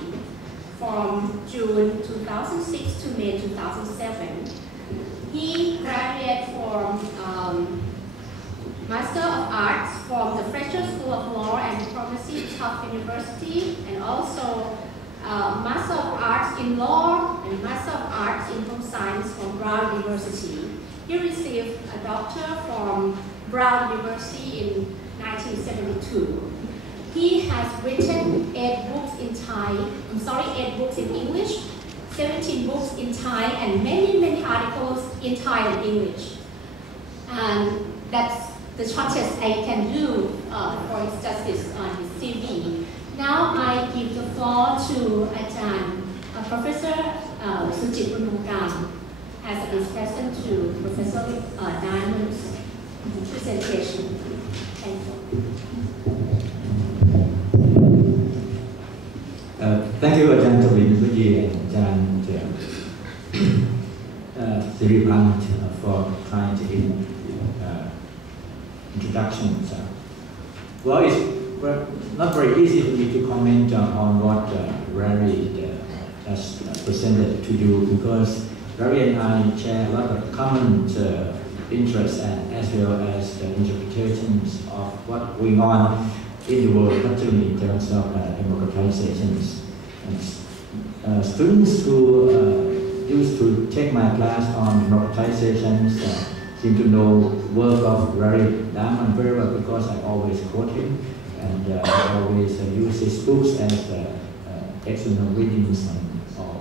from June 2006 to May 2007. He graduated from Master of Arts from the Fletcher School of Law and Diplomacy, Tufts University, and also Master of Arts in Law and Master of Arts in Home Science from Brown University. He received a doctor from Brown University in 1972. He has written 8 books in English, 17 books in Thai, and many articles in Thai and English. And that's the shortest I can do for his justice on his CV. Now I give the floor to Professor Suchit Bunbongkarn as a discussion to Professor Diamond's presentation. Thank you. Thank you, Dr.Thawilwadee and Siripan for trying to introduction. Well, it's not very easy for me to comment on what Larry has presented to you, because Larry and I share a lot of common interests and as well as the interpretations of what's going on in the world, particularly in terms of democratization. Students who used to take my class on democratization seem to know work of Larry Diamond very well, because I always quote him and I always use his books as external readings or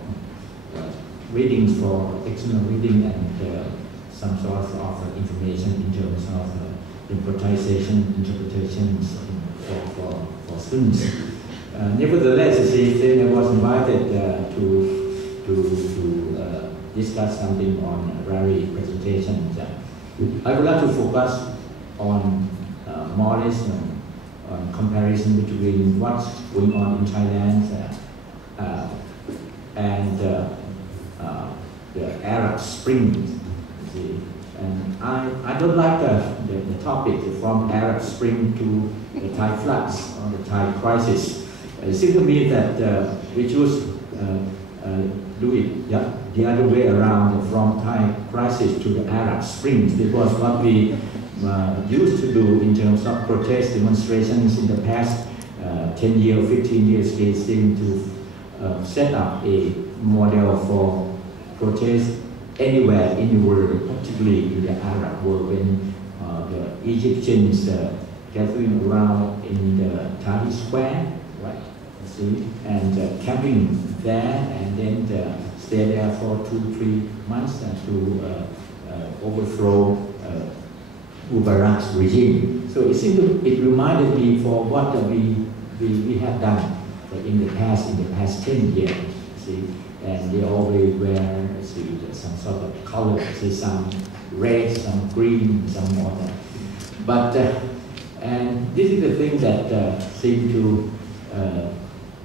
readings for external reading and some sort of information in terms of democratization interpretations for students. Nevertheless, I was invited to discuss something on Larry's presentation. I would like to focus on more or less comparison between what's going on in Thailand and the Arab Spring. And I don't like the topic from Arab Spring to the Thai floods or the Thai crisis. It seems to me that we should do it the other way around, from Thai crisis to the Arab Spring, because what we used to do in terms of protest demonstrations in the past 10 years, 15 years, they seem to set up a model for protest anywhere in the world, particularly in the Arab world, when the Egyptians gathering around in the Tahrir Square, right? See, and camping there, and then stay there for 2-3 months to overthrow Mubarak's regime. So it reminded me for what we have done in the past 10 years. See, and they always wear some sort of color, some red, some green, some more. But and this is the thing that seemed to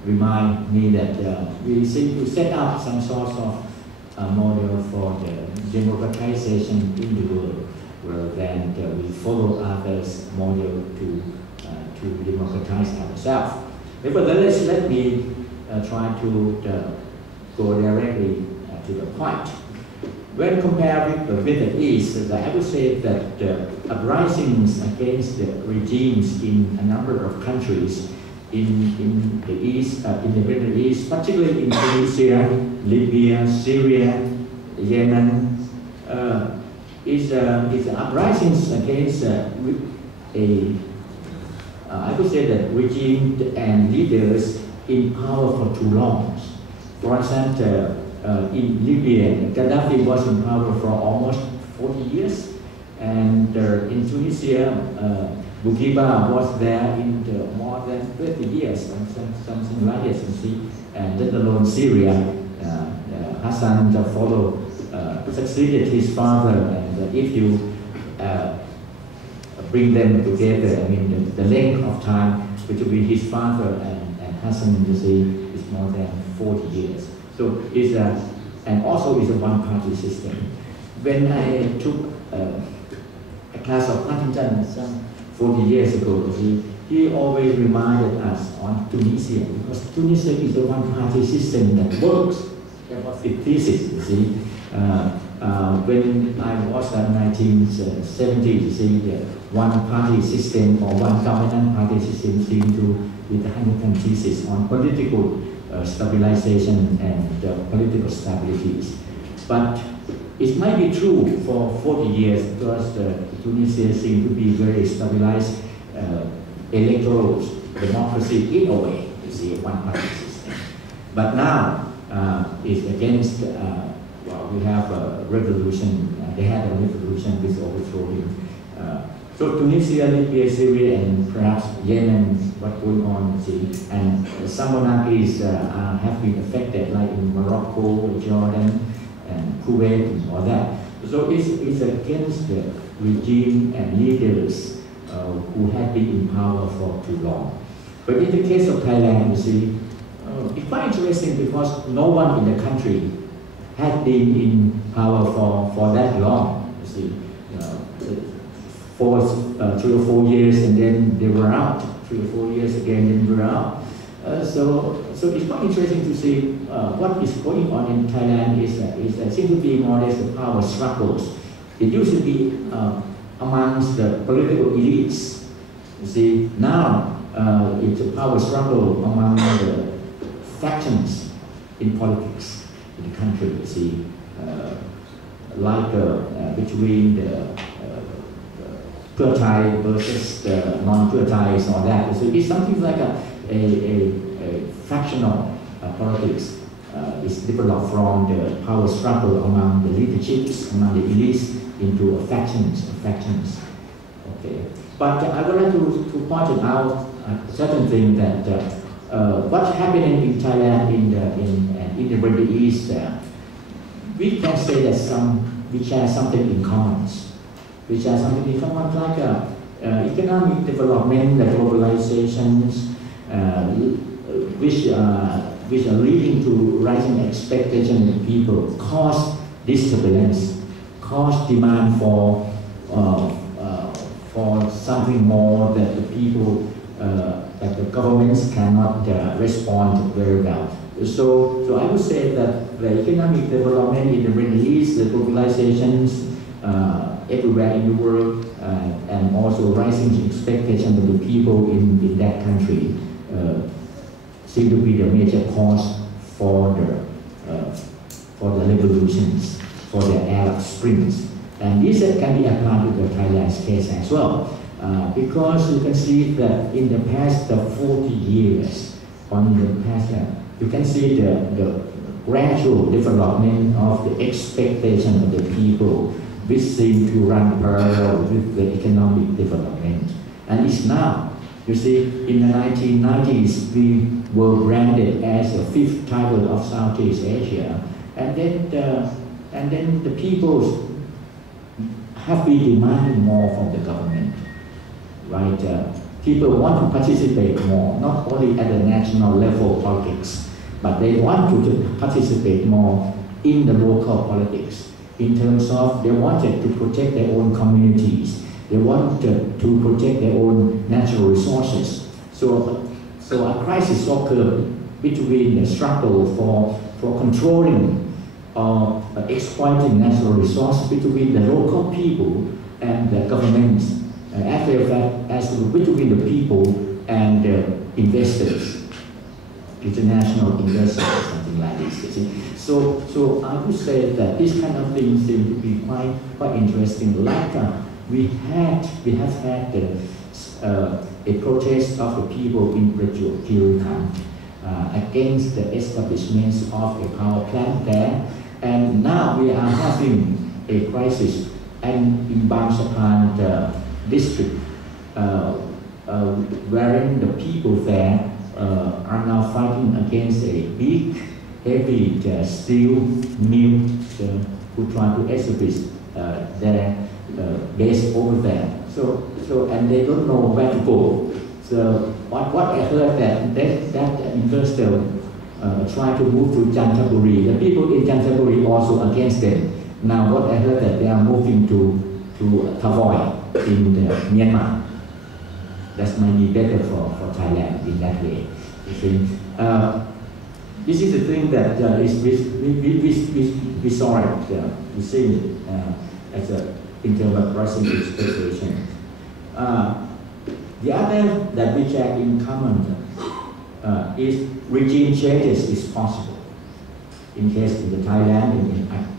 remind me that we seem to set up some sort of a model for the democratization in the world, rather than we follow others' model to democratize ourselves. Nevertheless, let me try to go directly to the point. When compared with the Middle East, I would say that uprisings against the regimes in a number of countries in the East, in the Middle East, particularly in Tunisia, Libya, Syria, Yemen, is uprisings against I would say that regime and leaders in power for too long. For example, in Libya, Gaddafi was in power for almost 40 years, and in Tunisia, Bourguiba was there in more than 30 years, something like this, you see. And let alone Syria, Hassan succeeded his father, and if you bring them together, I mean, the length of time between his father and Hassan, you see, is more than 40 years. So it's and also it's a one-party system. When I took a class of Huntington some 40 years ago, he always reminded us on Tunisia, because Tunisia is a one-party system that works. That was the thesis, you see. When I was in 1970, you see, the one-party system or one dominant party system seemed to be the Huntington thesis on political stabilization and political stabilities. But it might be true for 40 years because Tunisia seemed to be very stabilized electoral democracy in a way, you see, a one-party system. But now it's against, well, we have a revolution, they had a revolution which overthrew him. So Tunisia, Libya, Syria, and perhaps Yemen, what's going on, see, and some monarchies have been affected, like in Morocco, Jordan, and Kuwait, and all that. So it's against the regime and leaders who have been in power for too long. But in the case of Thailand, you see, it's quite interesting because no one in the country had been in power for that long, you see. For 3 or 4 years, and then they were out. 3 or 4 years again, then they were out. So it's quite interesting to see what is going on in Thailand is seems to be more or less the power struggles. It used to be amongst the political elites. You see, now it's a power struggle among the factions in politics in the country. You see, like between the Pheu Thai versus the non-Pheu Thais or that. So it's something like a factional politics is developed from the power struggle among the leaderships, among the elites, into factions. Okay, but I would like to point out a certain thing that what's happening in Thailand in the Middle East. We can say that we share something in common. We share something in common like economic development, the globalizations, which are leading to rising expectation of people, cause disturbance, cause demand for something more that the people, that the governments cannot respond very well. So I would say that the economic development in the Middle East, the globalizations everywhere in the world, and also rising expectation of the people in that country seem to be the major cause for the revolutions, for the Arab Springs. And this can be applied to the Thailand's case as well, because you can see that in the past 40 years, or in the past, you can see the gradual development of the expectation of the people, which seem to run parallel with the economic development. And it's now, you see, in the 1990s, we were branded as the 5th title of Southeast Asia, and then the people have been demanding more from the government, right? People want to participate more, not only at the national level politics, but they want to participate more in the local politics in terms of they wanted to protect their own communities, they wanted to protect their own natural resources. So a crisis occurred between the struggle for controlling or exploiting natural resources between the local people and the governments, as between the people and the investors, international investors, something like this. You see. So I would say that this kind of thing seems to be quite interesting. Like we have had a protest of the people in Prajadhipok against the establishment of a power plant there, and now we are having a crisis and in Bunbongkarn district, wherein the people there are now fighting against a big, heavy steel mill who try to establish their base over there. So and they don't know where to go. So what I heard that investor try to move to Chanthaburi. The people in Chanthaburi also against them. Now what I heard that they are moving to Tavoy in Myanmar. That might be better for Thailand in that way. You see, this is the thing that we saw it. We see it as in terms of rising expectation. The other that we share in common is regime changes is possible. In case in the Thailand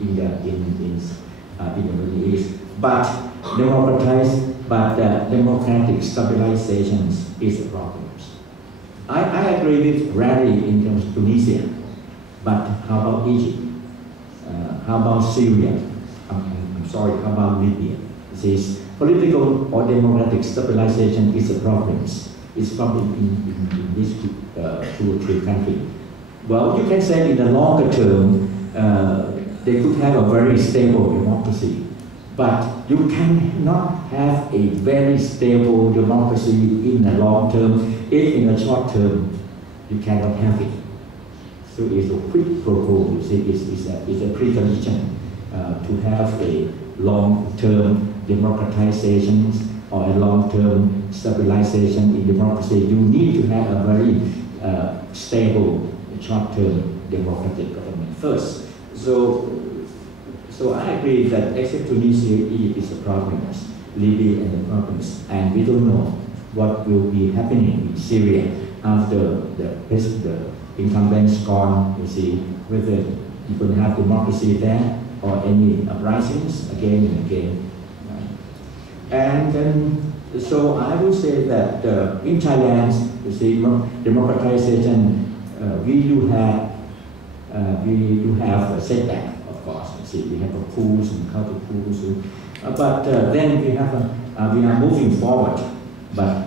in the Middle East, but democratic stabilization is a problem. I agree with Larry in terms of Tunisia, but how about Egypt? How about Syria? I'm sorry, how about Libya? This political or democratic stabilization is a problem. It's a problem in these two or three countries. Well, you can say in the longer term, they could have a very stable democracy, but you cannot have a very stable democracy in the long term if in the short term you cannot have it. So it's a quid pro quo, you see, it's a precondition to have a long-term democratization or a long-term stabilization in democracy. You need to have a very stable short-term democratic government first. So I agree that except Tunisia, Egypt is a problem, Libya and the problems, and we don't know what will be happening in Syria after the incumbents gone. You see, whether you can have democracy there or any uprisings again and again. And then, so I would say that in Thailand, you see, democratization, we do have a setback. Of course, you see, we have a coups and counter coups, but then we are moving forward, but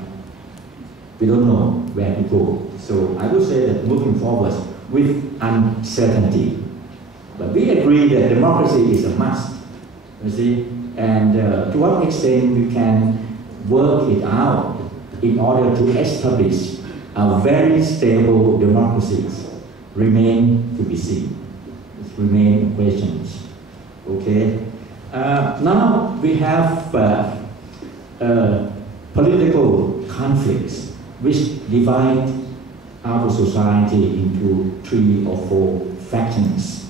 we don't know where to go. So I would say that moving forward with uncertainty, but we agree that democracy is a must. You see, and to what extent we can work it out in order to establish a very stable democracies remain to be seen. Remain questions. Okay. Now we have political conflicts which divide our society into 3 or 4 factions.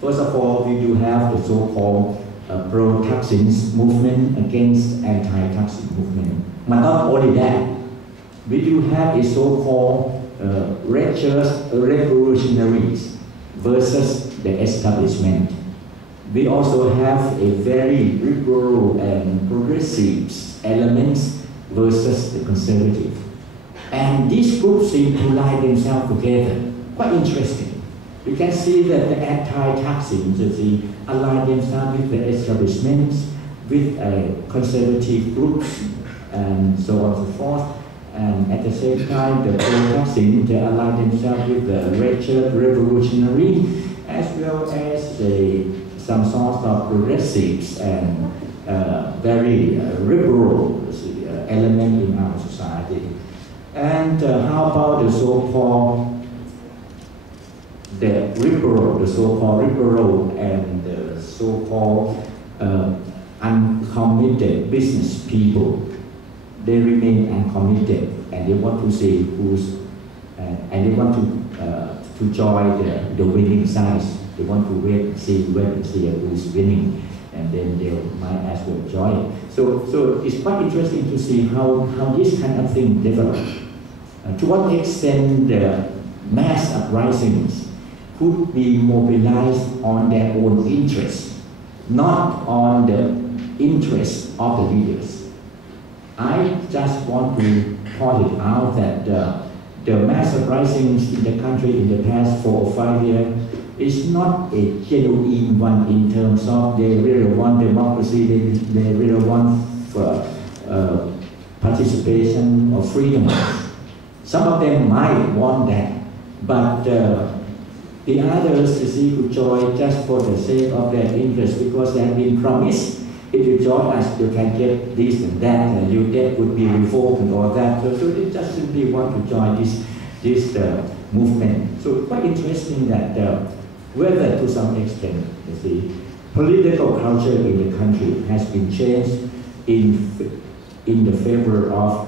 First of all, we do have the so-called pro-Thaksin movement against anti-Thaksin movement. But not only that, we do have a so-called red shirts revolutionaries versus the establishment. We also have a very liberal and progressive elements versus the conservative. And these groups seem to lie themselves together. Quite interesting. You can see that the anti-Thaksin align themselves with the establishments, with conservative groups, and so on and so forth. And at the same time, the pro-Thaksin, they align themselves with the red shirt revolutionary, as well as some sort of progressives and very liberal element in our society. And how about the so-called the liberal, the so-called liberal and the so-called uncommitted business people, they remain uncommitted and they want to see who's, and they want to join the winning side. They want to wait and see who's winning, and then they might as well join. So it's quite interesting to see how this kind of thing develops. To what extent the mass uprisings could be mobilized on their own interests, not on the interests of the leaders. I just want to point it out that the mass uprisings in the country in the past 4 or 5 years is not a genuine one in terms of they really want democracy, they really want participation or freedom. Some of them might want that, but the others, you see, who join just for the sake of their interest because they have been promised, if you join us, you can get this and that, and your debt would be revoked and all that. So they just simply want to join this movement. So quite interesting that whether to some extent, you see, political culture in the country has been changed in the favor of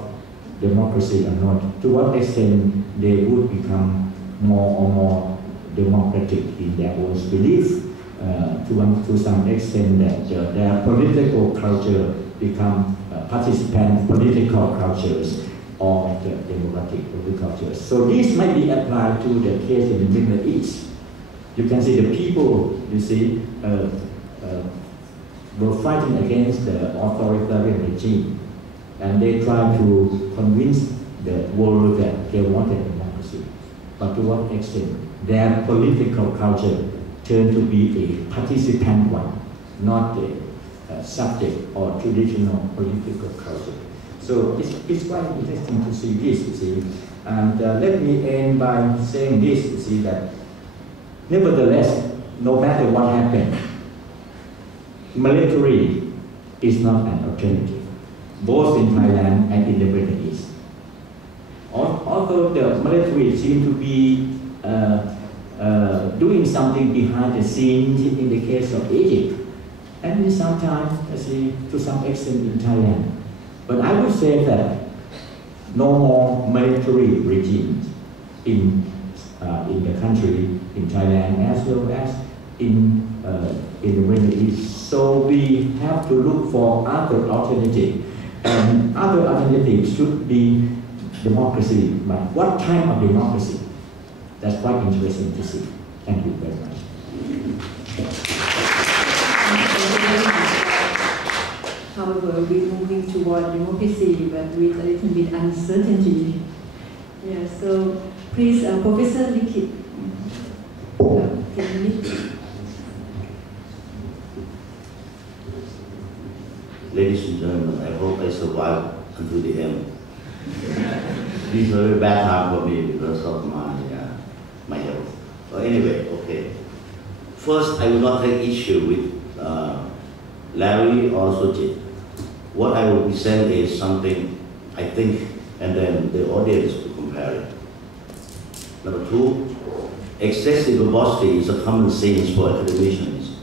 democracy or not. To what extent they would become more and more democratic in their own belief, to some extent that their political culture become participant political cultures of the democratic political cultures. So this might be applied to the case in the Middle East. You can see the people, you see, were fighting against the authoritarian regime, and they tried to convince the world that they wanted democracy. But to what extent? Their political culture turned to be a participant one, not a subject or traditional political culture. So it's quite interesting to see this, you see. And let me end by saying this, you see, that nevertheless, no matter what happened, military is not an alternative, both in Thailand and in the Middle East. Although the military seems to be doing something behind the scenes in the case of Egypt, and sometimes, to some extent in Thailand. But I would say that no more military regimes in the country, in Thailand, as well as in the Middle East. So we have to look for other alternatives, and other alternatives should be democracy. But what kind of democracy? That's quite interesting to see. Thank you very much. However, we're moving toward democracy, but with a little bit uncertainty. Yeah, so please, Professor Likhit. Ladies and gentlemen, I hope I survive until the end. This is a very bad time for me because of my health. But anyway, okay. First, I will not take issue with Larry or Suchit. What I will present is something I think, and then the audience will compare it. Number two, excessive verbosity is a common sense for academicians.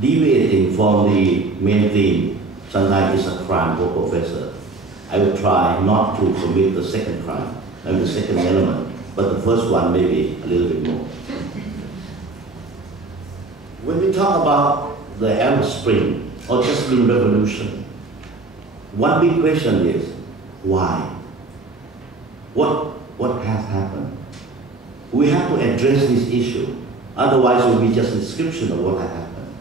Deviating from the main theme sometimes is a crime for a professor. I will try not to commit the second crime, and the second element, but the first one maybe a little bit more. When we talk about the Arab Spring or just Spring Revolution, one big question is, why? What has happened? We have to address this issue, otherwise it will be just a description of what has happened.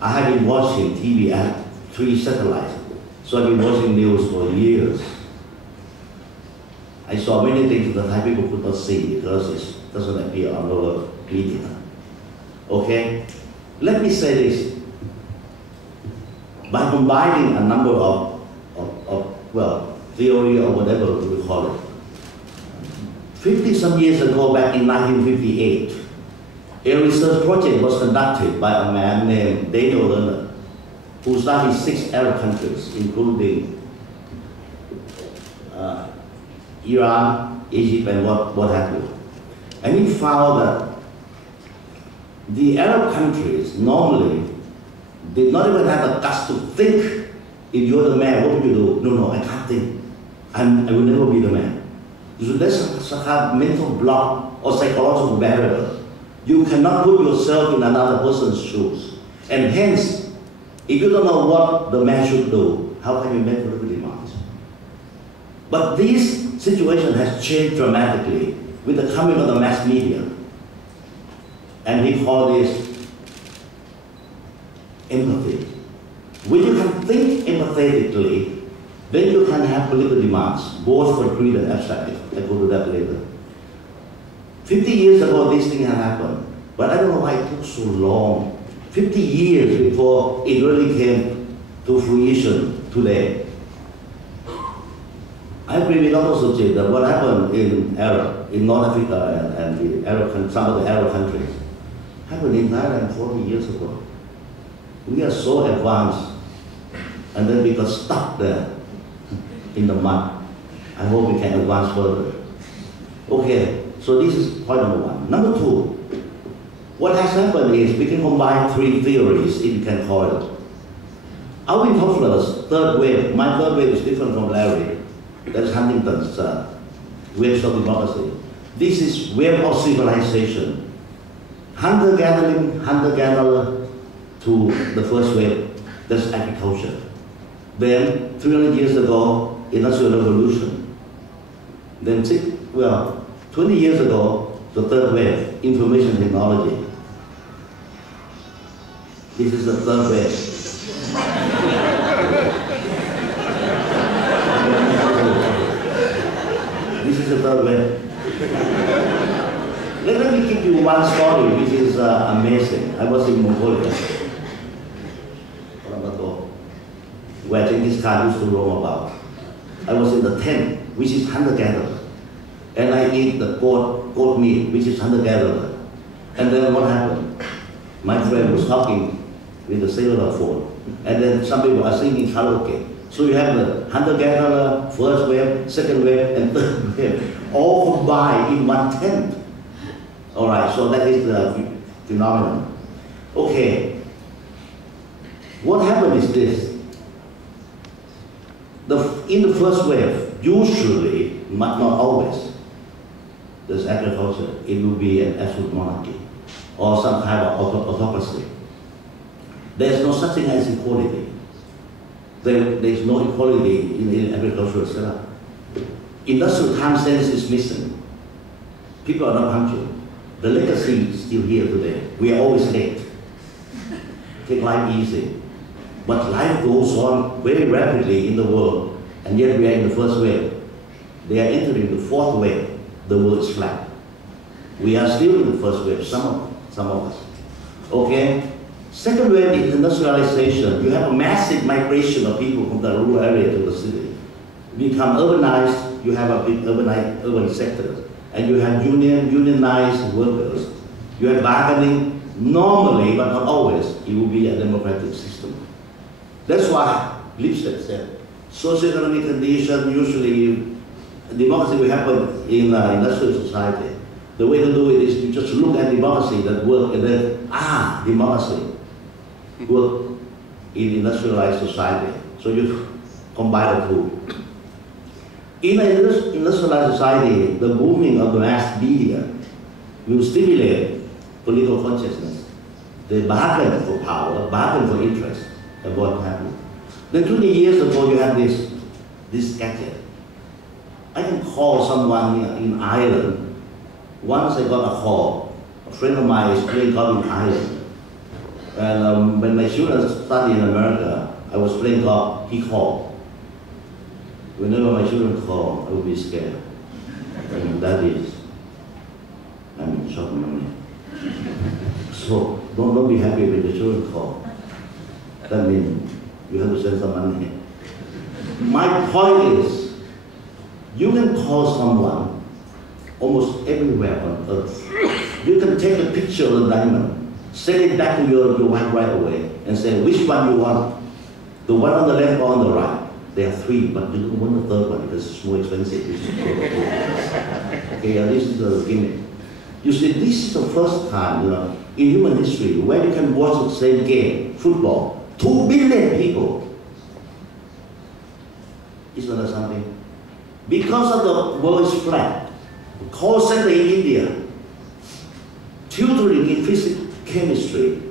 I have been watching TV, I have 3 satellites, so I've been watching news for years. I saw many things that Thai people could not see because it doesn't appear on our media. Okay? Let me say this. By combining a number of theory or whatever we call it, 50-some years ago, back in 1958, a research project was conducted by a man named Daniel Lerner, who studied 6 Arab countries, including Iran, Egypt, and what have you. And he found that the Arab countries normally did not even have the guts to think, if you're the man, what would you do? No, I can't think. I will never be the man. So there's some kind of mental block or psychological barrier. You cannot put yourself in another person's shoes. And hence, if you don't know what the man should do, how can you make political demands? But this situation has changed dramatically with the coming of the mass media. And we call this empathy. When you can think empathetically, then you can have political demands, both concrete and abstract. I'll go to that later. 50 years ago, this thing had happened, but I don't know why it took so long. 50 years before it really came to fruition today. I agree with Dr. Suchit that what happened in North Africa and the Arab, some of the Arab countries, happened in Thailand 40 years ago. We are so advanced, and then we got stuck there in the mud. I hope we can advance further. Okay, so this is point number one. Number two, what has happened is we can combine three theories, if you can call it. Alvin Toffler's third wave, my third wave is different from Larry. That's Huntington's waves of democracy. This is wave of civilization. Hunter-gatherer to the first wave, that's agriculture. Then, 300 years ago, Industrial Revolution. Then, 20 years ago, the third wave, information technology. This is the third wave. This is the third wave. Let me give you one story which is amazing. I was in Mongolia, where Genghis Khan used to roam about. I was in the tent, which is hunter-gatherer. And I eat the goat meat, which is hunter-gatherer. And then what happened? My friend was talking with the cellular phone. And then some people are singing karaoke. So you have the hunter-gatherer, first wave, second wave, and third wave, all combined in one tent. All right, so that is the phenomenon. Okay, what happened is this. In the first wave, usually, but not always, there's agriculture. It will be an absolute monarchy or some kind of autocracy. There's no such thing as equality. There's no equality in agricultural setup. Industrial time sense is missing. People are not punctual. The legacy is still here today. We are always late. Take life easy. But life goes on very rapidly in the world, and yet we are in the first wave. They are entering the fourth wave. The world is flat. We are still in the first wave, some of us. Okay? Second wave is industrialization. You have a massive migration of people from the rural area to the city. You become urbanized, you have a big urban sector. And you have unionized workers. You have bargaining. Normally, but not always, it will be a democratic system. That's why Likhit said, socio-economic condition, usually democracy will happen in industrial society. The way to do it is to just look at democracy that work and then, democracy work in industrialized society. So you combine the two. In an industrialized society, the booming of the mass media will stimulate political consciousness. They bargain for power, bargain for interest, and what happened. Then 20 years ago, you have this gadget. I can call someone in Ireland. Once I got a call. A friend of mine is playing golf in Ireland. And when my children studied in America, I was playing golf, he called. Whenever my children call, I will be scared. And that is, I'm in shock money. So don't be happy when the children call. That means you have to send some money. My point is, you can call someone almost everywhere on earth. You can take a picture of a diamond, send it back to your wife right away, and say which one you want. The one on the left or on the right. There are three, but you don't want the third one because it's more expensive. Okay, this is the gimmick. You see, this is the first time, in human history where you can watch the same game, football, 2 billion people. Isn't that something? Because of the world is flat, call center in India, tutoring in physics, chemistry,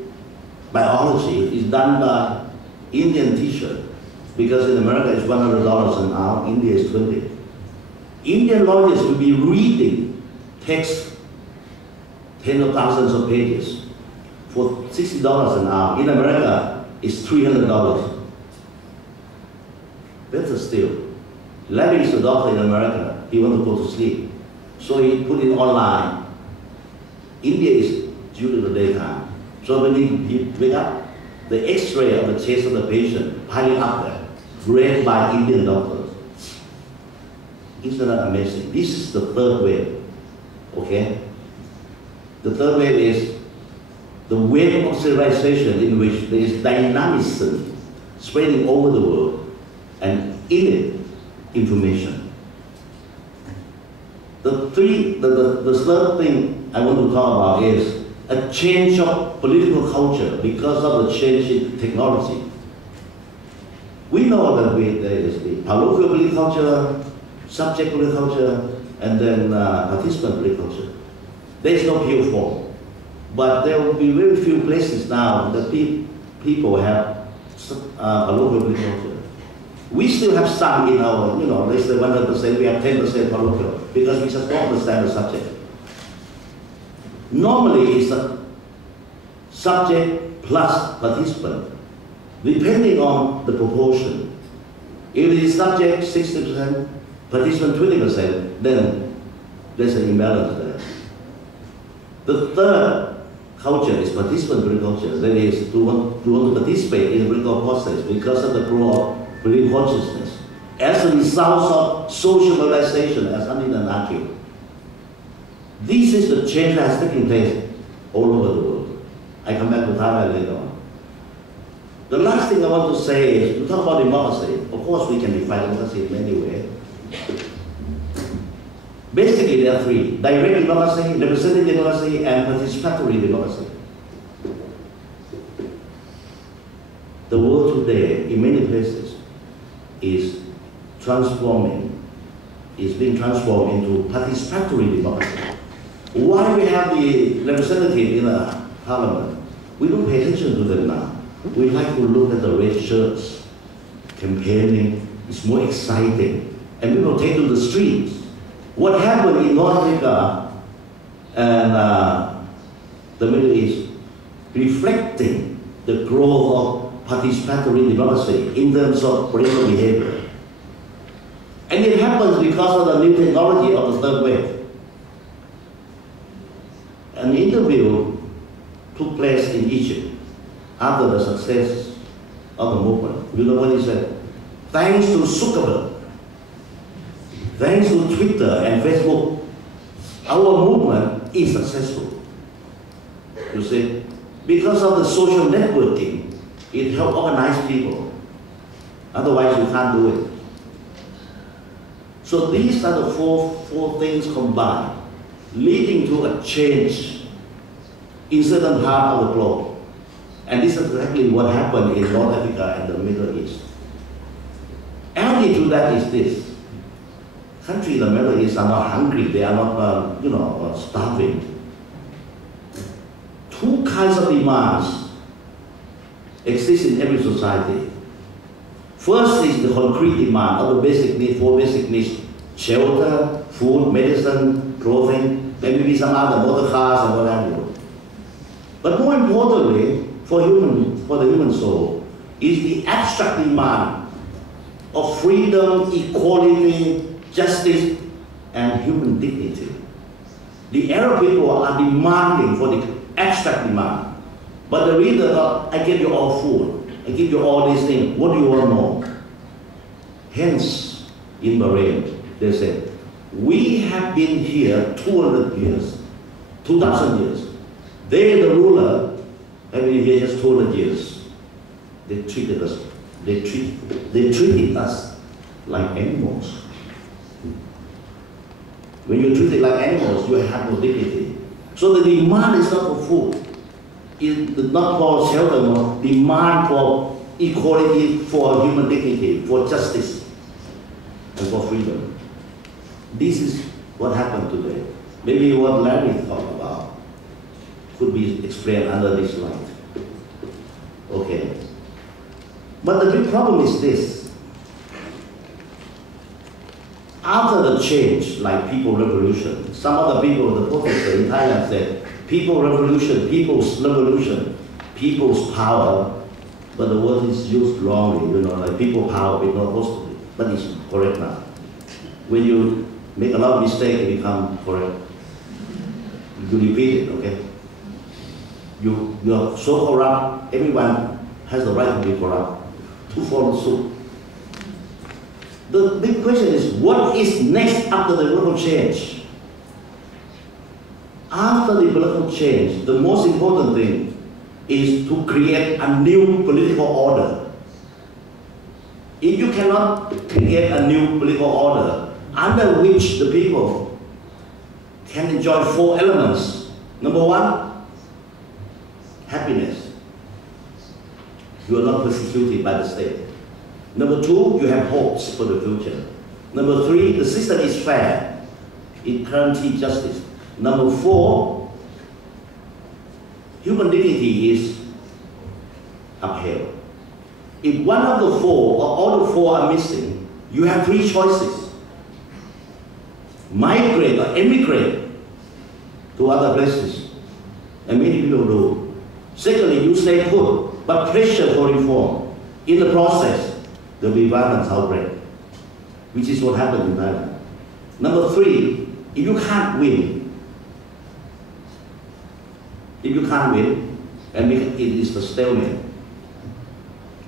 biology is done by Indian teacher, because in America it's $100 an hour, India is 20. Indian lawyers will be reading text, tens of thousands of pages, for $60 an hour. In America, it's $300. Better still, Larry is a doctor in America. He wants to go to sleep, so he put it online. India is during the daytime, so when he wake up, the X-ray of the chest of the patient piling up there, read by Indian doctors. Isn't that amazing? This is the third wave. Okay. The third wave is the wave of civilization in which there is dynamism spreading over the world, and in it, information. The third thing I want to talk about is a change of political culture because of the change in technology. We know that there is the parochial political culture, subject political culture, and then participant political culture. There is no pure form. But there will be very few places now that people have a local political culture. We still have some in our, less than 100%, we have 10% parochial, because we just don't understand the subject. Normally it's a subject plus participant, depending on the proportion. If it is subject 60%, participant 20%, then there's an imbalance there. The third culture is participant culture, that is to want to participate in the political process because of the growth of political consciousness, as a result of social mobilization, as Thitinan argued. This is the change that has taken place all over the world. I come back to Thailand later on. The last thing I want to say is, to talk about democracy. Of course, we can define democracy in many ways. Basically, there are three: direct democracy, representative democracy, and participatory democracy. The world today, in many places, is being transformed into participatory democracy. Why we have the representative in a parliament? We don't pay attention to them now. We like to look at the red shirts, campaigning. It's more exciting, and people take to the streets. What happened in North Africa and the Middle East, reflecting the growth of participatory democracy in terms of political behavior. And it happens because of the new technology of the third wave. An interview took place in Egypt after the success of the movement. You know what he said? Thanks to Zuckerberg, thanks to Twitter and Facebook, our movement is successful. You see, because of the social networking, it helps organize people. Otherwise, you can't do it. So these are the four things combined, leading to a change in certain part of the globe. And this is exactly what happened in North Africa and the Middle East. Added to that is this: countries in the Middle East are not hungry; they are not, starving. Two kinds of demands exist in every society. First is the concrete demand of the basic needs, four basic needs: shelter, food, medicine, clothing, maybe some other motor cars and what have you. But more importantly, for the human soul, is the abstract demand of freedom, equality, justice, and human dignity. The Arab people are demanding for the abstract demand. But the reader thought, I give you all food, I give you all these things, what do you want more? Hence, in Bahrain, they said, we have been here 200 years, 2,000 years. They, the ruler, have been here just 200 years. They treated us, they treated us like animals. When you're treated like animals, you have no dignity. So the demand is not for food. It's not for shelter, no. Demand for equality, for human dignity, for justice, and for freedom. This is what happened today. Maybe what Larry talked about could be explained under this light. Okay. But the big problem is this. After the change, like People Revolution, some other people, the professor in Thailand said, People Revolution, People's Revolution, People's Power, but the word is used wrongly, like people power, it's not supposed to be, but it's correct now. When you make a lot of mistakes, it becomes correct. You repeat it, okay? You are so corrupt, everyone has the right to be corrupt, to follow suit. The big question is, what is next after the political change? After the political change, the most important thing is to create a new political order. If you cannot create a new political order under which the people can enjoy 4 elements. Number 1, happiness. You are not persecuted by the state. Number 2, you have hopes for the future. Number 3, the system is fair. It guarantees justice. Number 4, human dignity is upheld. If one of the 4 or all the 4 are missing, you have 3 choices. Migrate or emigrate to other places. And many people do. Secondly, you stay put, but pressure for reform. In the process, there will be violence outbreak, which is what happened in Thailand. Number 3, if you can't win, and it is the stalemate,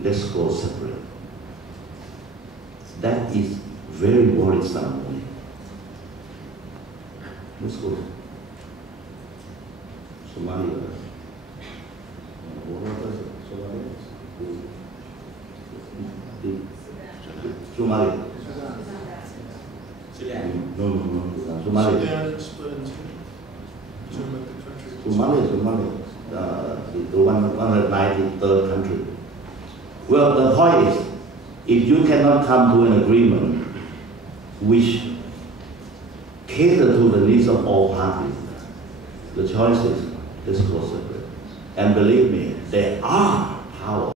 let's go separate. That is very worrisome. Let's go. Somalia. Somalia. No. Somalia. Somalia. The 193rd country. Well, the point is, if you cannot come to an agreement which cater to the needs of all parties, the choice is let's go separate. And believe me, there are power